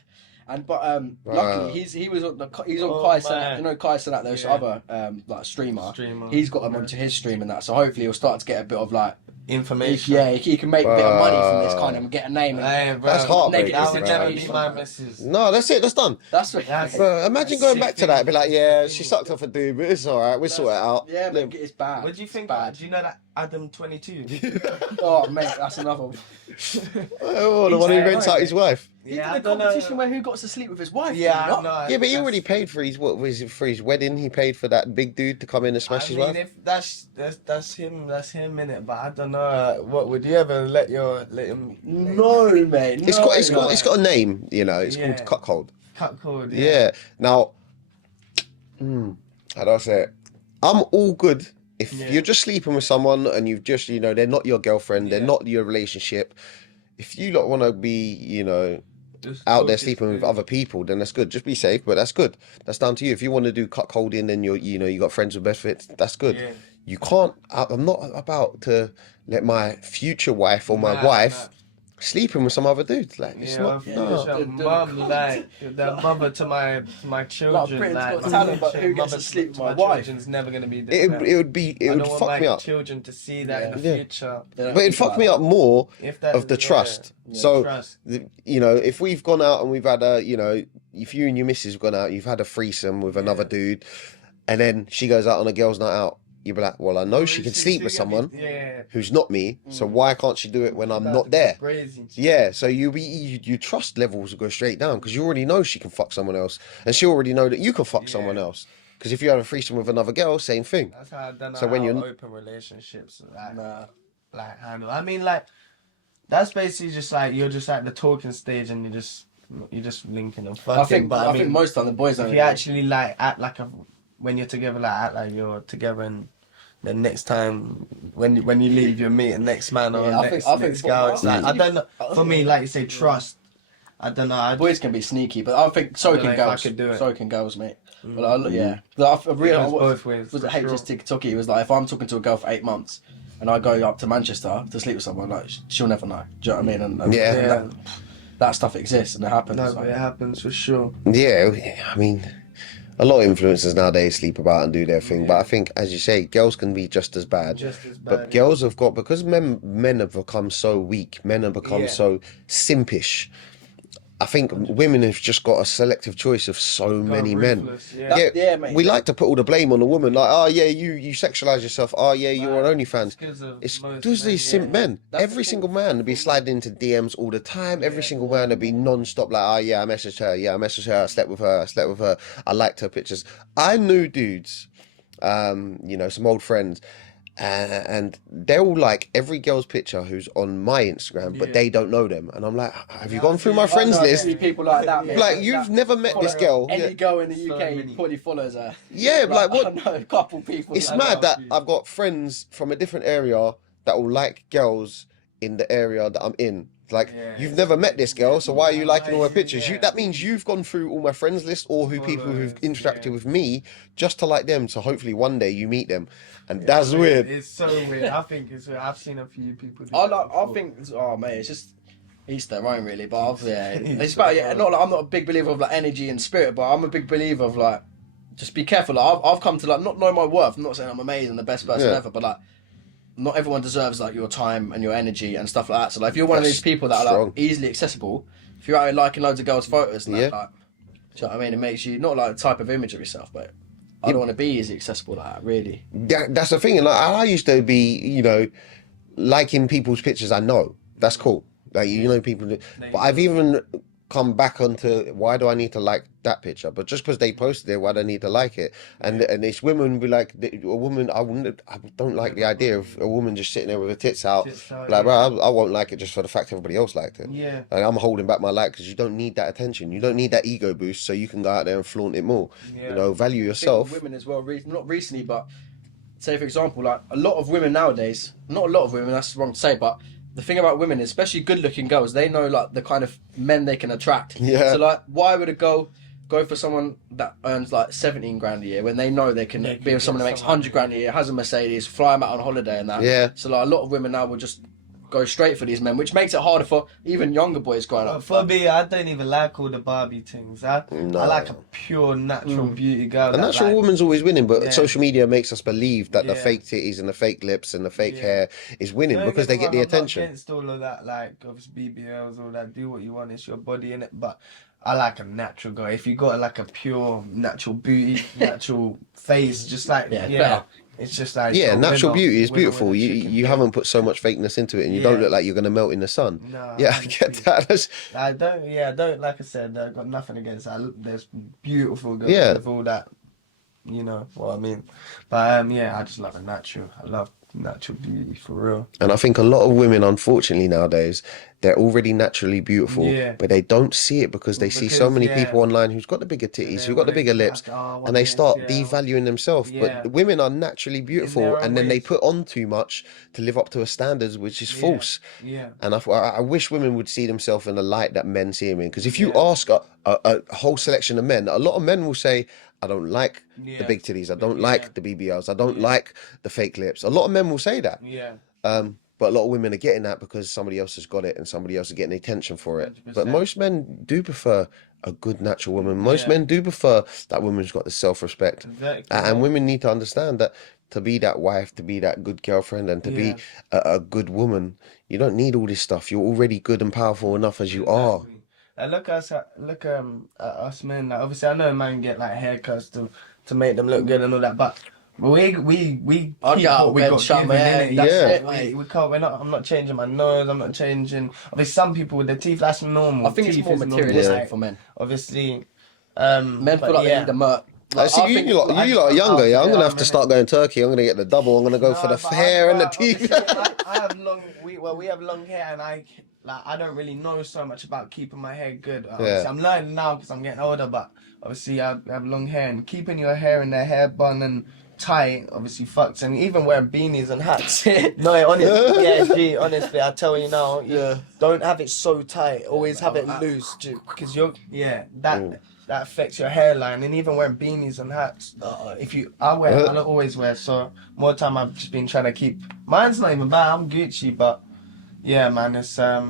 Luckily he's on Kai Cenat, you know Kai Cenat, there's other like streamer. He's got him onto his stream and that, so hopefully he'll start to get a bit of like information. he can make a bit of money from this kind of and get a name. And That's heartbreaking, That would never bro. be my missus. No, that's it. That's done. That's what. Bro, imagine going back to that and be like, yeah, she sucked off a dude, but it's alright. We'll sort it out. Yeah, but it's bad. What do you think? It's bad. Do you know that Adam 22? Oh mate, that's another one. Oh, the one who rents out his wife. He did a competition where who got to sleep with his wife. Yeah, did he not? no. Yeah, but he already paid for his for his wedding. He paid for that big dude to come in and smash his wife. if that's him in it. But I don't know. What would you ever let him? No, mate. It's got a name, It's Yeah. called Cuckold. Cut code. Yeah. Now, how do I say it? I'm all good if you're just sleeping with someone and you've just, they're not your girlfriend, they're not your relationship. If you want to be, out there sleeping with other people, then that's good. Just be safe, but that's good. That's down to you. If you want to do cuckolding and you got friends with benefits, that's good. Yeah. You can't. I'm not about to let my future wife or my wife sleeping with some other dude. Like, it's not. No. Mum, like the mother to my children. Britain's Like, Got Talent, but who gets mother to sleep with to my wife? children's never gonna be. It would I don't fuck want me my up. children to see that in the future. But it'd fuck me up more If that of the trust. So, trust. if we've gone out and we've had if you and your missus have gone out, you've had a threesome with another dude, and then she goes out on a girls' night out, you'd be like, well, I know she can sleep with someone who's not me, so why can't she do it when I'm not there? Yeah, so you trust levels will go straight down because you already know she can fuck someone else, and she already know that you can fuck someone else. Because if you have a threesome with another girl, same thing. That's how I don't know So when how you're open relationships like handle. I mean, like that's basically just like you're just at the talking stage and you're just linking and fucking. I think most of the time the boys don't. If you actually like act like when you're together, like act like you're together, and then next time when you leave, you're meeting next man or next girl. It's like I don't know. For me, like you say, trust. I don't know. Boys can be sneaky, but I think so can girls. So can girls, mate. But yeah, I really was it H's TikTok. He was like, if I'm talking to a girl for 8 months and I go up to Manchester to sleep with someone, like she'll never know. Do you know what I mean? And that stuff exists and it happens. No, it happens for sure. Yeah, I mean, a lot of influencers nowadays sleep about and do their thing, but I think, as you say, girls can be just as bad. But girls have got, because men have become so weak, men have become so simpish. I think women have just got a selective choice of so many men. Mate. We like to put all the blame on the woman, like, oh yeah, you sexualize yourself. Oh yeah, you're on OnlyFans. It's just these simp men. Every single man would be sliding into DMs all the time. Every single man would be non-stop like, oh yeah, I messaged her. Yeah, I messaged her. I slept with her. I liked her pictures. I knew dudes, some old friends. And they're all like every girl's picture who's on my Instagram, but they don't know them. And I'm like, have you gone through my friends list? People like that, man. Like, you've never met this girl. Any girl in the UK probably follows her. Yeah, like what? I know a couple people. It's mad that I've got friends from a different area that will like girls in the area that I'm in. Like, you've never met this girl, so why are you liking all her pictures? That means you've gone through all my friends list or people who've interacted with me just to like them, so hopefully one day you meet them. And that's weird. It's so weird. I think it's weird. I've seen a few people do I think, oh mate, it's just each their own really, but it's about, not like, I'm not a big believer of like energy and spirit, but I'm a big believer of like, just be careful. Like, I've come to like not know my worth. I'm not saying I'm amazing, the best person ever, but like, not everyone deserves like your time and your energy and stuff like that. So like, if you're one of these people that are like easily accessible, if you're out here liking loads of girls' photos, and that, like, do you know what I mean? It makes you not like a type of image of yourself, but I don't want to be easy accessible like that, really. That's the thing. Like, I used to be, liking people's pictures. I know that's cool. Like, people do, but I've even come back onto why do I need to like that picture? But just because they posted it, why do I need to like it? And it's women be like, a woman, I don't like the idea of a woman just sitting there with her tits out. Like, bro, I won't like it just for the fact everybody else liked it. Yeah. Like, I'm holding back my like because you don't need that attention. You don't need that ego boost, so you can go out there and flaunt it more. Yeah. Value yourself. Women as well, not recently, but say for example, like a lot of women nowadays, not a lot of women, that's wrong to say, but the thing about women, especially good-looking girls, they know like the kind of men they can attract. Yeah. So like, why would a girl go for someone that earns like 17 grand a year when they know they can be with someone that makes 100 grand a year, has a Mercedes, fly them out on holiday and that? Yeah. So like, a lot of women now will just go straight for these men, which makes it harder for even younger boys growing up. For me, I don't even like all the Barbie things. I like a pure natural beauty girl. A natural woman's always winning, but social media makes us believe that the fake titties and the fake lips and the fake hair is winning because they get the attention. I'm not against all of that, like obviously BBLs, all that. Do what you want. It's your body, innit? But I like a natural girl. If you got like a pure natural beauty, natural face, just like it's just like natural beauty is beautiful. You haven't put so much fakeness into it, and you don't look like you're gonna melt in the sun. No, I get that. I don't. Like I said, I've got nothing against that. There's beautiful girls with all that. You know what I mean? But I just love a natural. I love natural beauty for real. And I think a lot of women, unfortunately nowadays, they're already naturally beautiful, but they don't see it because they see so many people online who's got the bigger titties, who've got the bigger lips, and they start devaluing themselves. But women are naturally beautiful, and then they put on too much to live up to a standards which is false. And I wish women would see themselves in the light that men see them in, because if you ask a whole selection of men, a lot of men will say, I don't like the big titties, I don't like the BBLs, I don't like the fake lips. A lot of men will say that. But a lot of women are getting that because somebody else has got it and somebody else is getting attention for it. 100%. But most men do prefer a good natural woman. Most men do prefer that woman who's got the self-respect. Exactly. And women need to understand that to be that wife, to be that good girlfriend, and to be a good woman, you don't need all this stuff. You're already good and powerful enough as you are. Look at us men. Like, obviously, I know a man get like haircuts to make them look good and all that, but We I'll keep get out what of we bed, got shut given, my head, innit? that's Yeah. it, mate. We can't. I'm not changing my nose. I'm not changing. Obviously, some people with their teeth, that's normal. I think it's Teeth more is normal, materialistic like, for men. obviously, Men feel like they need a merc. I Like, see I you, think you lot, I you just lot are come younger. out Yeah, I'm for gonna the have to minute. start going Turkey. I'm gonna get the double. I'm gonna go for the but hair and the teeth. I have long. We have long hair, and I don't really know so much about keeping my hair good. Obviously, I'm learning now because I'm getting older. But obviously, I have long hair, and keeping your hair in the hair bun and tight obviously fucks, and even wearing beanies and hats. No, honestly, yeah, G. Honestly, I tell you now, don't have it so tight. Always have it loose, because that affects your hairline, and even wearing beanies and hats. I'll always wear. So more time I've just been trying to keep. Mine's not even bad. I'm Gucci, but yeah, man, it's I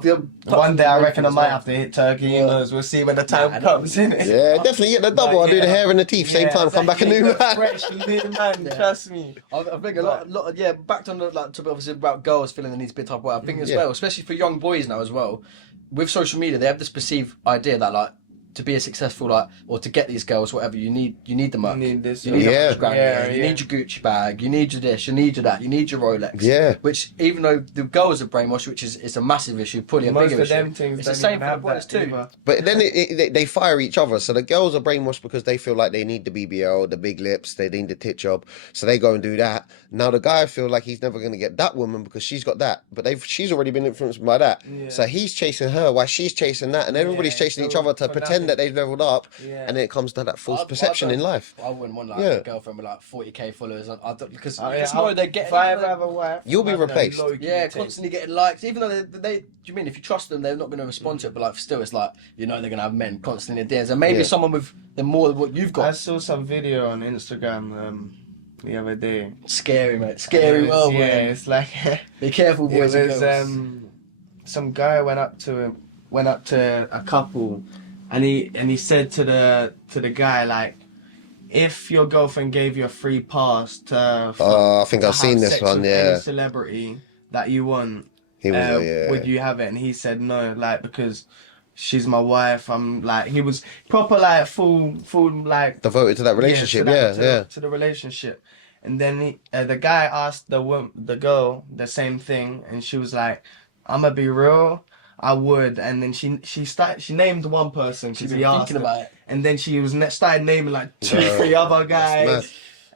feel one day I reckon I as might well. have to hit Turkey. Who knows? We'll see when the time comes. Innit? Yeah, definitely get the double. I'll do the hair and the teeth same time. Come back a new man. Fresh, new man. Trust me. I think a lot of back on the like to obviously about girls feeling the need to be a type of way. I think as well, especially for young boys now as well, with social media, they have this perceived idea that like to be a successful or to get these girls, whatever you need the merc. You need this. You need Yeah. a grand, you need your Gucci bag, you need your this, you need your that, you need your Rolex. Yeah. Which even though the girls are brainwashed, which is a massive issue, probably a Most bigger of issue. them things It's the don't same even for the have boys that too. either. But then they fire each other. So the girls are brainwashed because they feel like they need the BBL, the big lips, they need the tit job. So they go and do that. Now the guy feel like he's never going to get that woman because she's got that. But she's already been influenced by that. Yeah. So he's chasing her while she's chasing that. And everybody's chasing each other to pretend that they've leveled up. Yeah. And then it comes to that false perception in life. I wouldn't want a girlfriend with like 40k followers. Because you just I'll- know they're getting. If I ever have a wife, You'll be I'm gonna replaced. low-key Yeah, take- constantly getting likes. Even though they do you mean if you trust them, they're not going to respond to it. But like still, it's like they're going to have men constantly in DMs, and maybe someone with the more of what you've I got. saw some video on Instagram the other day. Scary, mate. Scary world. Yeah, man. it's like Be careful, it boys and was girls. some guy went up to a couple, and he said to the guy like, if your girlfriend gave you a free pass to I think to I've seen have this sex one, with yeah. any celebrity that you want, He was, would you have it? And he said no, like, because she's my wife. I'm like, he was proper like full like devoted to that relationship. to the relationship. And then the guy asked the girl the same thing, and she was like, "I'm gonna be real, I would." And then she named one person She's because been he asked thinking her. about it. And then she started naming like 2-3 other guys. mad.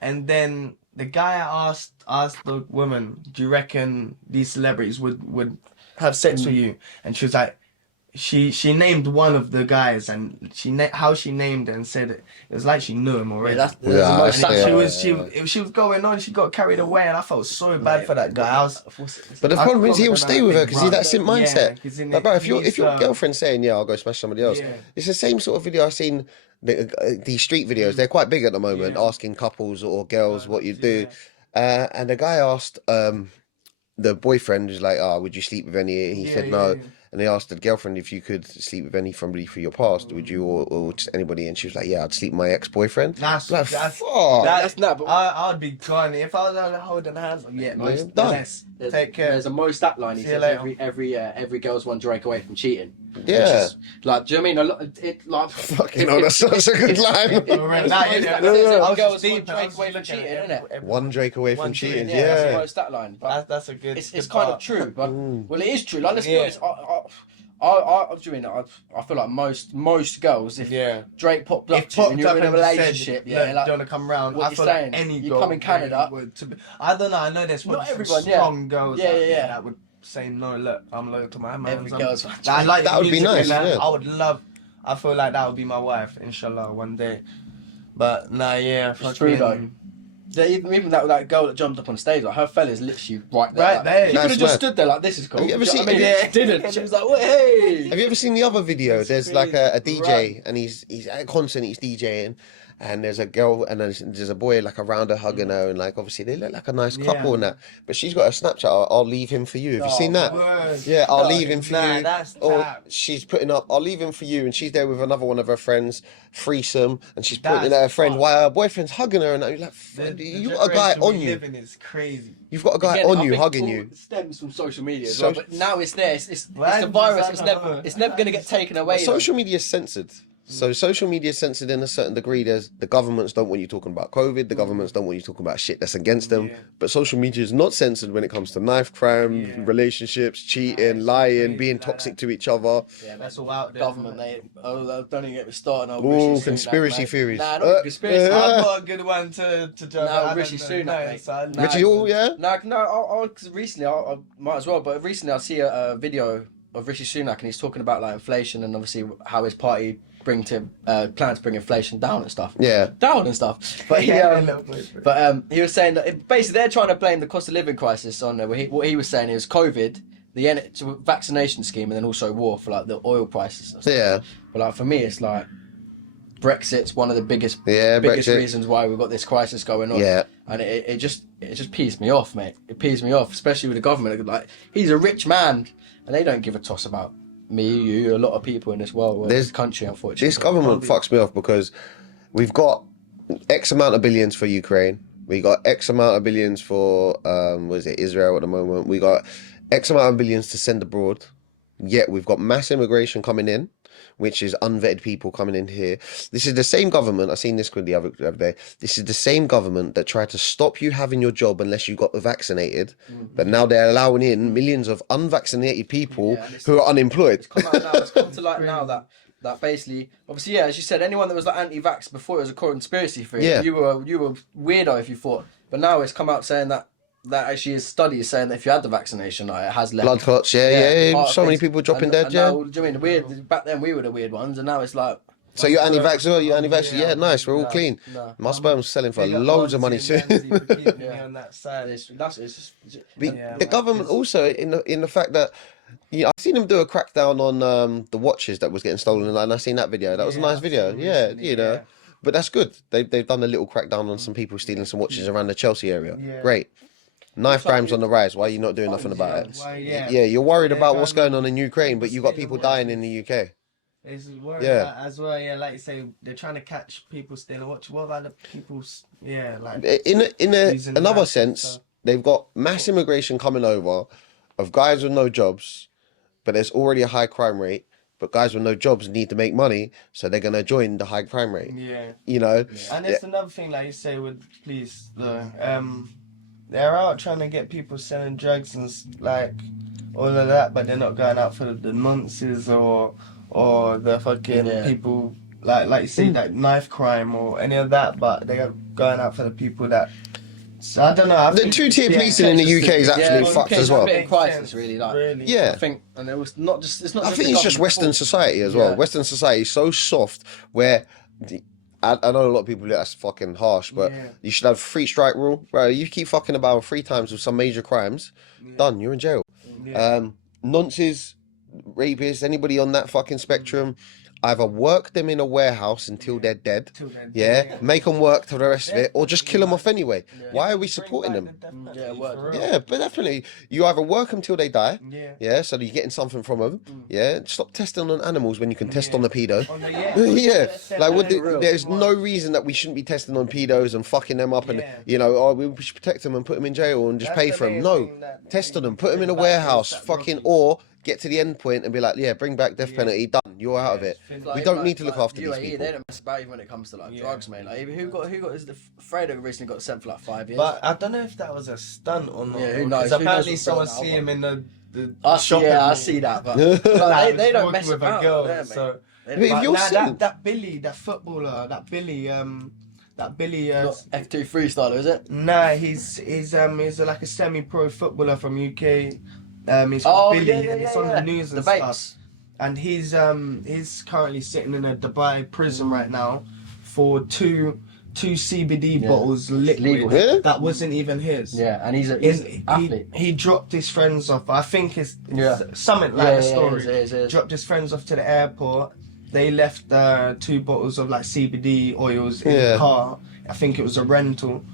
And then the guy asked the woman, "Do you reckon these celebrities would have sex with you?" And she was like, she named one of the guys, and how she named it and said it was like she knew him already. That's the Yeah, most I And see. she was going on. She got carried away, and I felt so bad for that guy. But the problem is I he'll couldn't stay have with her been because he's that simp right. mindset. Yeah, 'cause in Like, bro, it, if your he's, girlfriend's saying, "Yeah, I'll go smash somebody else," Yeah. it's the same sort of video I've seen. These street videos, they're quite big at the moment, asking couples or girls what you do. And the guy asked the boyfriend, was like, "Oh, would you sleep with any?" He said no. yeah. And they asked the girlfriend if you could sleep with anybody from your past, would you, or just anybody? And she was like, "Yeah, I'd sleep with my ex-boyfriend." That's Like, that's fuck. That's not. But I'd be gone if I was holding hands. Yeah, Most done. let's take care. There's a Mo stat line. He See you says later. every girl's one Drake away from cheating. Yeah. Which is, like, do you know what I mean? Like, Fucking hell, that's such a good line. Every girl's one Drake away from cheating, isn't it? One Drake away from One cheating. drink, That's the Yeah. Mo stat line. But That's a good. it's good kind of part. true. But well, it is true. Like, let's be Yeah. honest. What do you mean? I feel like most girls, if Yeah. Drake popped up If to you and popped you're up in a and said, relationship, "Look, yeah, like, do you want to come round?" what I you're feel saying, like any you girl come in Canada. would. I don't know. I know there's Not probably everyone, some yeah. strong girls Yeah, out yeah, there yeah. that would say no. Look, I'm loyal to my man. Every girl's I like That would be music nice, and that. yeah. I would love. I feel like that would be my wife, inshallah, one day. But nah, yeah, It's true though. Yeah, even that girl that jumped up on stage, like her fella's literally right there. Right like, there. You could have That's just mad. stood there like, this is cool. Have you ever Do know seen- what I mean? Yeah. She didn't. She was like, "Well, hey." Have you ever seen the other video? That's There's like a DJ Right. and he's at a concert, he's DJing, and there's a girl and there's a boy like around her hugging her, and like obviously they look like a nice couple Yeah. and that. But she's got a Snapchat. I'll leave him for you. Have you seen that? Word. Yeah, I'll No, leave him for nah, you. that's Or tap. she's putting up, "I'll leave him for you," and she's there with another one of her friends, threesome, and she's pointing That's at her friend fucked. while her boyfriend's hugging her, and you're like, "You got a guy generation we on you. live in is crazy. You've got a guy Again, on I you think hugging all you." stems from social media as So- well, but now it's there. It's the Right, virus. I don't know. It's never going to get taken away. Social media is censored. So social media is censored in a certain degree. There's the governments don't want you talking about COVID. The governments don't want you talking about shit that's against them. But social media is not censored when it comes to knife crime, relationships, cheating, lying, being toxic to each other. Yeah, That's all out there. Government, don't even get me started on Ooh, Rishi Sunak, conspiracy mate. theories. Nah, not conspiracy. I've got a good one to jump. No, Rishi Sunak, mate. Richie, yeah. No, cause recently I might as well, but recently I see a video of Rishi Sunak and he's talking about like inflation and obviously how his party plan to bring inflation down and stuff. Yeah. Down and stuff. But he was saying that basically they're trying to blame the cost of living crisis on what he was saying is COVID, the vaccination scheme, and then also war for like the oil prices. And stuff. Yeah. But like for me, it's like Brexit's one of the biggest Brexit. reasons why we've got this crisis going on. Yeah. And it just pees me off, mate. It pees me off, especially with the government. Like he's a rich man, and they don't give a toss about me, you, a lot of people in this world, this country, unfortunately. This government fucks me off because we've got X amount of billions for Ukraine. We got X amount of billions for Israel at the moment. We got X amount of billions to send abroad. Yet we've got mass immigration coming in, which is unvetted people coming in here. This is the same government, I seen this the other day, this is the same government that tried to stop you having your job unless you got vaccinated, but now they're allowing in millions of unvaccinated people who are unemployed. It's come to like now that basically, obviously, as you said, anyone that was like anti-vax before it was a conspiracy theory, you were weirdo if you thought, but now it's come out saying that actually is studies saying that if you had the vaccination, like, it has left blood clots, so many people dropping dead, now, do you mean weird? Back then we were the weird ones, and now it's like. So you're anti-vax, you're anti-vax, yeah, nice, we're all clean. My sperm's selling for loads of money soon. On that side. The government also in the fact that I've seen them do a crackdown on the watches that was getting stolen, and I seen that video. That was a nice video, know. But that's good. They've done a little crackdown on some people stealing some watches around the Chelsea area. Great. Knife crime's on the rise. Why are you not doing nothing about it? You're worried about what's going on in Ukraine, but you got people dying in the UK. It's worried about as well, like you say, they're trying to catch people stealing watches. What about the people's, like... In another sense, they've got mass immigration coming over of guys with no jobs, but there's already a high crime rate, but guys with no jobs need to make money, so they're going to join the high crime rate. And there's another thing, like you say, with police, they're out trying to get people selling drugs and like all of that, but they're not going out for the nonces or the fucking people like you say, like knife crime or any of that, but they're going out for the people that. So I don't know. The two-tier policing in the UK is actually fucked as well. A bit of crisis, really. I think, and it was not just. It's not. I think it's just Western society as well. Western society is so soft where. I know a lot of people think that's fucking harsh, but you should have 3 strike rule. Bro, you keep fucking about 3 times with some major crimes, done, you're in jail. Nonces, rapists, anybody on that fucking spectrum, either work them in a warehouse until they're dead, make them work to the rest of it, or just kill them off anyway. Why are we supporting them? But definitely, you either work them till they die, so that you're getting something from them, stop testing on animals when you can test on the pedo. Like, there's no reason that we shouldn't be testing on pedos and fucking them up and, we should protect them and put them in jail and just pay for them. No, test on them, put them in a warehouse, or get to the end point and be like, bring back death penalty, done, you're out of it. We don't need to look after these people. They don't mess about even when it comes to like drugs, mate. Like, who got is the Fredo recently got sent for like 5 years. But I don't know if that was a stunt or not. Who knows? Apparently someone see him in the shopping. I see that, but they don't mess with about a girl. there, So that Billy, that footballer, that Billy. F2 freestyler, is it? Nah, he's like a semi-pro footballer from UK. He's called Billy, and he's on the news and stuff. And he's currently sitting in a Dubai prison right now for two CBD bottles liquid that wasn't even his. Yeah, and he's an athlete. He dropped his friends off. I think it's something like the story. It is. Dropped his friends off to the airport. They left 2 bottles of like CBD oils in the car. I think it was a rental.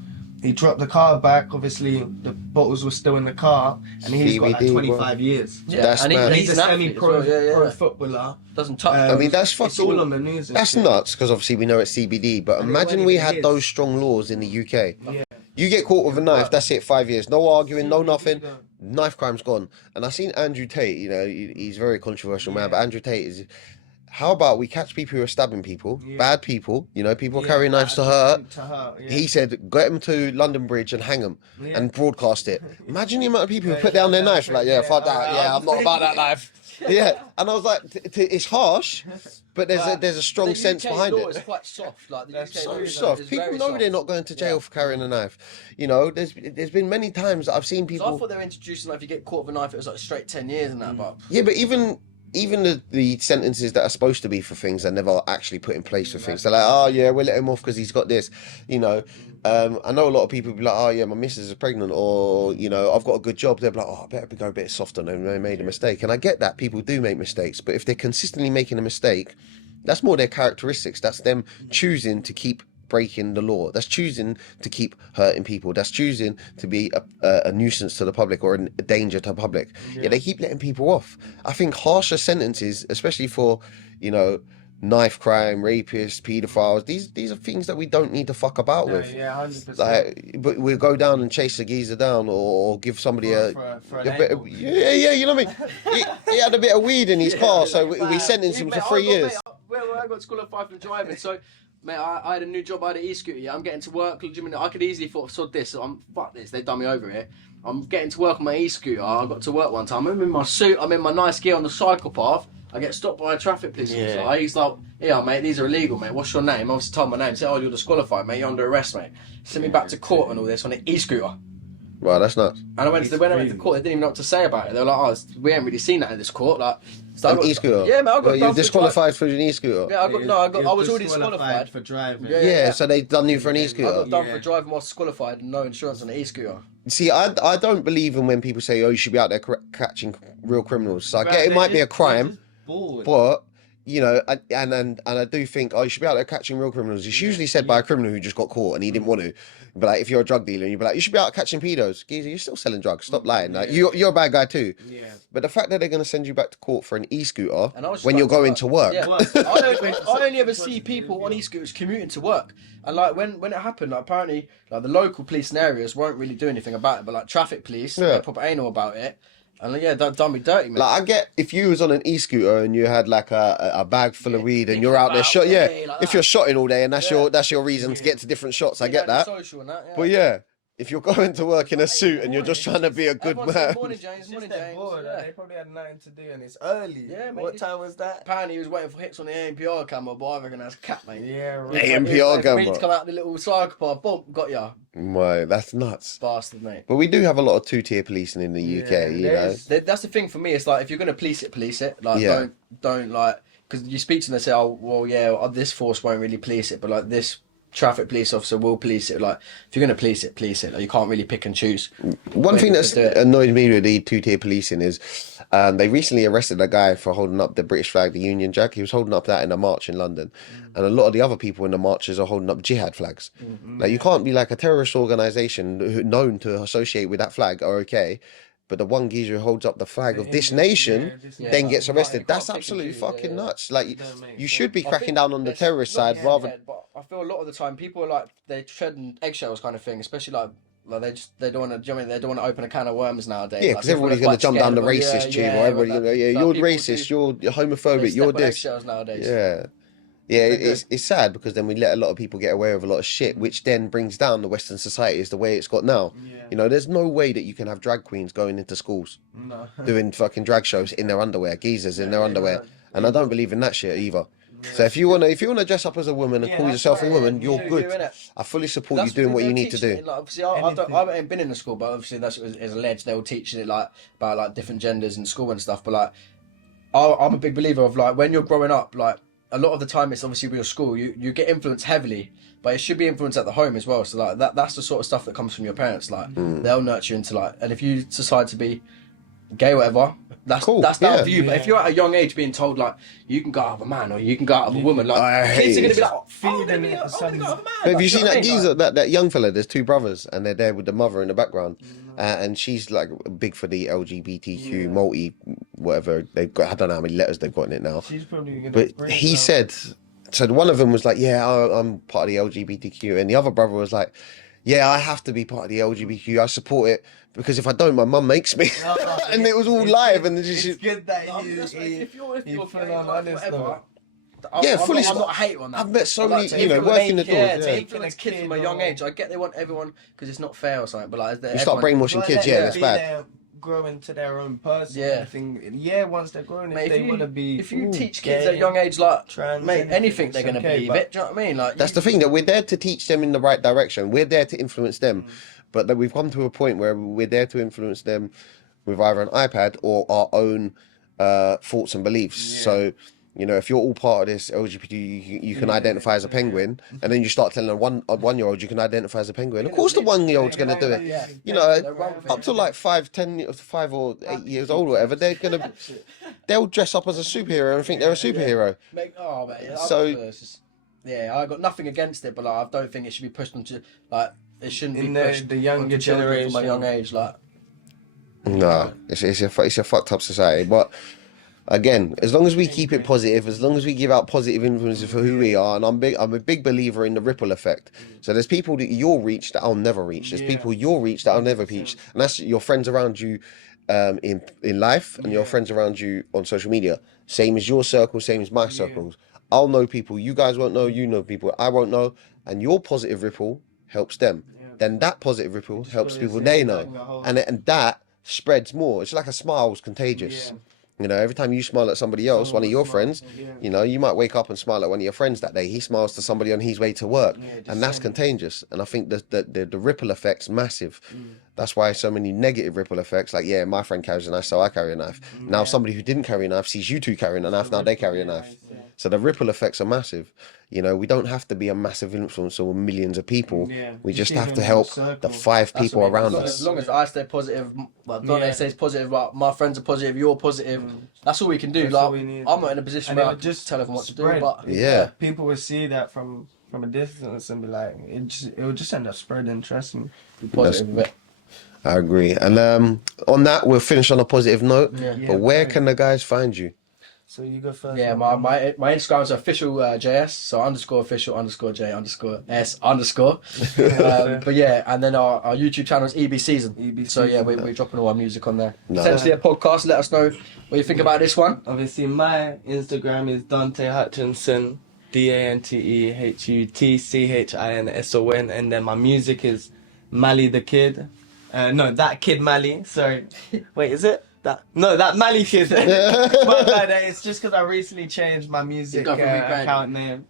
He dropped the car back. Obviously, the bottles were still in the car, and he's got like 25 years. Yeah, that's mad. He's a semi-pro footballer. Doesn't touch. I mean, that's fucking. It's all on the news. That's nuts because obviously we know it's CBD. But imagine we had those strong laws in the UK. Yeah. You get caught with a knife, that's it, 5 years. No arguing, no nothing. Knife crime's gone. And I seen Andrew Tate. He's a very controversial man, but Andrew Tate how about we catch people who are stabbing people, bad people, you know, people carrying knives to hurt. hurt. He said, get them to London Bridge and hang them and broadcast it. Imagine the amount of people who put down their knife, like, fuck that, I'm not about that life. Yeah, and I was like, it's harsh, but there's a strong sense behind law it. is quite soft. Like the UK So law soft. is People very know soft. they're not going to jail for carrying a knife. You know, there's been many times that I've seen So I people. thought they were introducing like if you get caught with a knife, it was like straight 10 years and that. But Yeah, but even the sentences that are supposed to be for things are never actually put in place for things. They're like, oh yeah, we'll let him off because he's got this. You know, I know a lot of people be like, oh yeah, my missus is pregnant, or you know, I've got a good job. They're like, oh, I better go a bit soft on them. They made a mistake, and I get that people do make mistakes, but if they're consistently making a mistake, that's more their characteristics. That's them choosing to keep breaking the law. That's choosing to keep hurting people. That's choosing to be a nuisance to the public or a danger to the public. Yeah, they keep letting people off. I think harsher sentences, especially for, you know, knife crime, rapists, paedophiles, these are things that we don't need to fuck about with. Yeah, 100%. Like, but we'll go down and chase the geezer down, or give somebody for an bit of, you know what I mean? He had a bit of weed in his car, so we sentenced him to 3 years. I got disqualified from driving, so mate, I had a new job. I had an e-scooter. Yeah, I'm getting to work. I could easily sod this. So fuck this. They've done me over here. I'm getting to work on my e-scooter. I got to work one time. I'm in my suit. I'm in my nice gear on the cycle path. I get stopped by a traffic police officer. He's like, yeah, mate, these are illegal, mate. What's your name? I obviously told my name. He said, oh, you're disqualified, mate. You're under arrest, mate. Sent me back to court and all this on an e-scooter. Wow, that's nuts. And I went to the court. They didn't even know what to say about it. They were like, "Oh, we ain't really seen that in this court." Like, so An e-scooter. Yeah, man, I got you're disqualified for an e-scooter. Yeah, I was already disqualified for driving. Yeah, so they done you for an e-scooter. I got done for driving whilst disqualified and no insurance on an e-scooter. See, I don't believe in when people say, oh, you should be out there catching real criminals. So I get it might be a crime, but you know, and I do think, oh, you should be out there catching real criminals. It's usually said by a criminal who just got caught and he didn't want to. But like, if you're a drug dealer, you'd be like, you should be out catching pedos. Geezer, you're still selling drugs. Stop lying. Like, you're a bad guy too. Yeah. But the fact that they're going to send you back to court for an e-scooter when you're going to work. Yeah. I only ever see people on e-scooters commuting to work. And like when it happened, like apparently like the local police in areas won't really do anything about it. But like traffic police, they're proper anal about it. And yeah, done me dirty, man. Like I get if you was on an e-scooter and you had like a bag full of weed and you're out there shot, if you're shotting all day and that's your reason to get to different shots, I get that. Social and that, But yeah, if you're going to work in a suit and you're just trying to be a good man. Morning, James. Morning, James. Bored, Yeah. They probably had nothing to do and it's early. Yeah, mate. What time was that? Apparently he was waiting for hits on the ANPR camera, but I reckon that's cat, mate. Yeah, right. ANPR camera. To come out the little cycle path, boom, got ya. Right, that's nuts. Bastard, mate. But we do have a lot of two-tier policing in the UK, you know. That's the thing for me. It's like if you're gonna police it. Like don't like because you speak to them and say, oh well, yeah, this force won't really police it, but like this traffic police officer will police it. Like if you're gonna police it. Like, you can't really pick and choose. One thing that's annoyed me with the two-tier policing is they recently arrested a guy for holding up the British flag, the Union Jack. He was holding up that in a march in London. And a lot of the other people in the marches are holding up jihad flags. Like you can't be like a terrorist organisation known to associate with that flag are okay. But the one geezer who holds up the flag of this nation then gets arrested. That's absolutely fucking nuts. Like, you should be cracking down on the terrorist side rather. Yeah, but I feel a lot of the time people are like they're treading eggshells kind of thing, especially like they don't want to. They don't want to open a can of worms nowadays. Yeah, because everybody's going to jump down the racist tube, or everybody, you're racist, you're homophobic, you're this. Eggshells nowadays. Yeah. Yeah, it's sad because then we let a lot of people get away with a lot of shit, which then brings down the Western society is the way it's got now. Yeah. You know, there's no way that you can have drag queens going into schools doing fucking drag shows in their underwear, geezers in their underwear, and I don't believe in that shit either. So if you wanna dress up as a woman and call yourself a woman, you're good. I fully support you doing what you need to do. Like, obviously, I ain't been in the school, but obviously that's is alleged. They will teach it like about like different genders in school and stuff. But like, I'm a big believer of like when you're growing up, like. A lot of the time it's obviously with your school, you get influenced heavily, but it should be influenced at the home as well. So like that's the sort of stuff that comes from your parents. Like they'll nurture you into like, and if you decide to be gay or whatever, that's cool. That's down for you. But if you're at a young age being told like you can go out of a man or you can go out of a woman, like kids are gonna be like, I'm gonna go out of a man. Have you seen that geezer, that young fella? There's two brothers and they're there with the mother in the background, and she's like big for the LGBTQ multi whatever they've got. I don't know how many letters they've got in it now. She's probably gonna. But he said, so one of them was like, yeah, I'm part of the LGBTQ, and the other brother was like, yeah, I have to be part of the LGBTQ. I support it because if I don't, my mum makes me. And it was all live, and it's good that if you're gay, whatever, I'm not a hater on that. I've met so But, many, to you know, influence- working the doors. Yeah, Yeah. to influence kids from a young age. I get they want everyone because it's not fair or something, but like You start brainwashing kids, yeah, that's bad. Growing to their own person. Yeah. Once they're grown, Mate, if they want to be. if you teach kids at a young age, like, trans, mate, anything they're it's going to okay, believe but- it. Do you know what I mean? Like, That's the thing, that we're there to teach them in the right direction. We're there to influence them, but that we've come to a point where we're there to influence them with either an iPad or our own thoughts and beliefs. Yeah. So, you know, if you're all part of this LGBT, you can identify as a penguin, and then you start telling a 1-year-old you can identify as a penguin. Of course, the 1-year-old's going to do it. Yeah. You know, up to like 5 or 8 years old, or whatever, they'll dress up as a superhero and think they're a superhero. Mate, So- it's just, yeah, I got nothing against it, but like, I don't think it should be pushed onto, like, it shouldn't In be the- pushed the younger onto children from a generation. young age. Like, No, it's a fucked up society. But again, as long as we keep it positive, as long as we give out positive influences for who we are, and I'm a big believer in the ripple effect. So there's people that you'll reach that I'll never reach. There's people you'll reach that I'll never reach, and that's your friends around you in life, and your friends around you on social media. Same as your circle, same as my circles. I'll know people you guys won't know. You know people I won't know, and your positive ripple helps them. Then that positive ripple helps people they know, and that spreads more. It's like a smile's contagious. Yeah. You know, every time you smile at somebody else, one of your friends, Yeah. you know, you might wake up and smile at one of your friends that day. He smiles to somebody on his way to work, just and that's contagious. And I think the ripple effect's massive. That's why so many negative ripple effects. Like, yeah, my friend carries a knife, so I carry a knife. Now somebody who didn't carry a knife sees you two carrying a knife. Now they carry a knife. So the ripple effects are massive. You know, we don't have to be a massive influence on millions of people. Yeah. We just Just have even to in help your the circle. 5 that's people what I mean. around As us. long as I stay positive, like Dante Yeah. stays positive, like my friends are positive, you're positive. That's all we can do. That's Like, all we need. I'm not in a position And where it I would can just tell everyone what to do, spread. but Yeah. People would see that from a distance and be like, it would just end up spreading. Trust me. be positive with it. I agree. And on that, we'll finish on a positive note. Yeah. But where can the guys find you? So you go first. Yeah, my Instagram's official JS, so _official_J_S_. But yeah, and then our YouTube channel is EB Season. EB So yeah, Season. we're dropping all our music on there. Nice. Potentially a podcast. Let us know what you think about this one. Obviously, my Instagram is Dante Hutchinson, DanteHutchinson, and then my music is Mally the Kid. No, that Kid Mally. Sorry. Wait, is it? That Mally Kid. My bad. It's just because I recently changed my music got to rebrand. account name.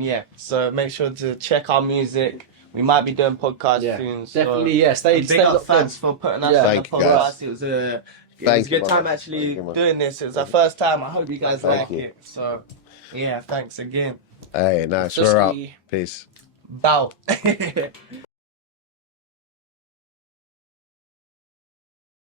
Yeah. So make sure to check our music. We might be doing podcasts soon. So Definitely, yeah. Stay big up locked in. Fatz for putting us Yeah. on the Thank you, guys. podcast. It was a Thank you, good man. time actually Thank you, man. doing this. It was our first time. I hope you guys Thank like you. it. So yeah, thanks again. Hey, nice. Just We're out. me. Peace. Bow.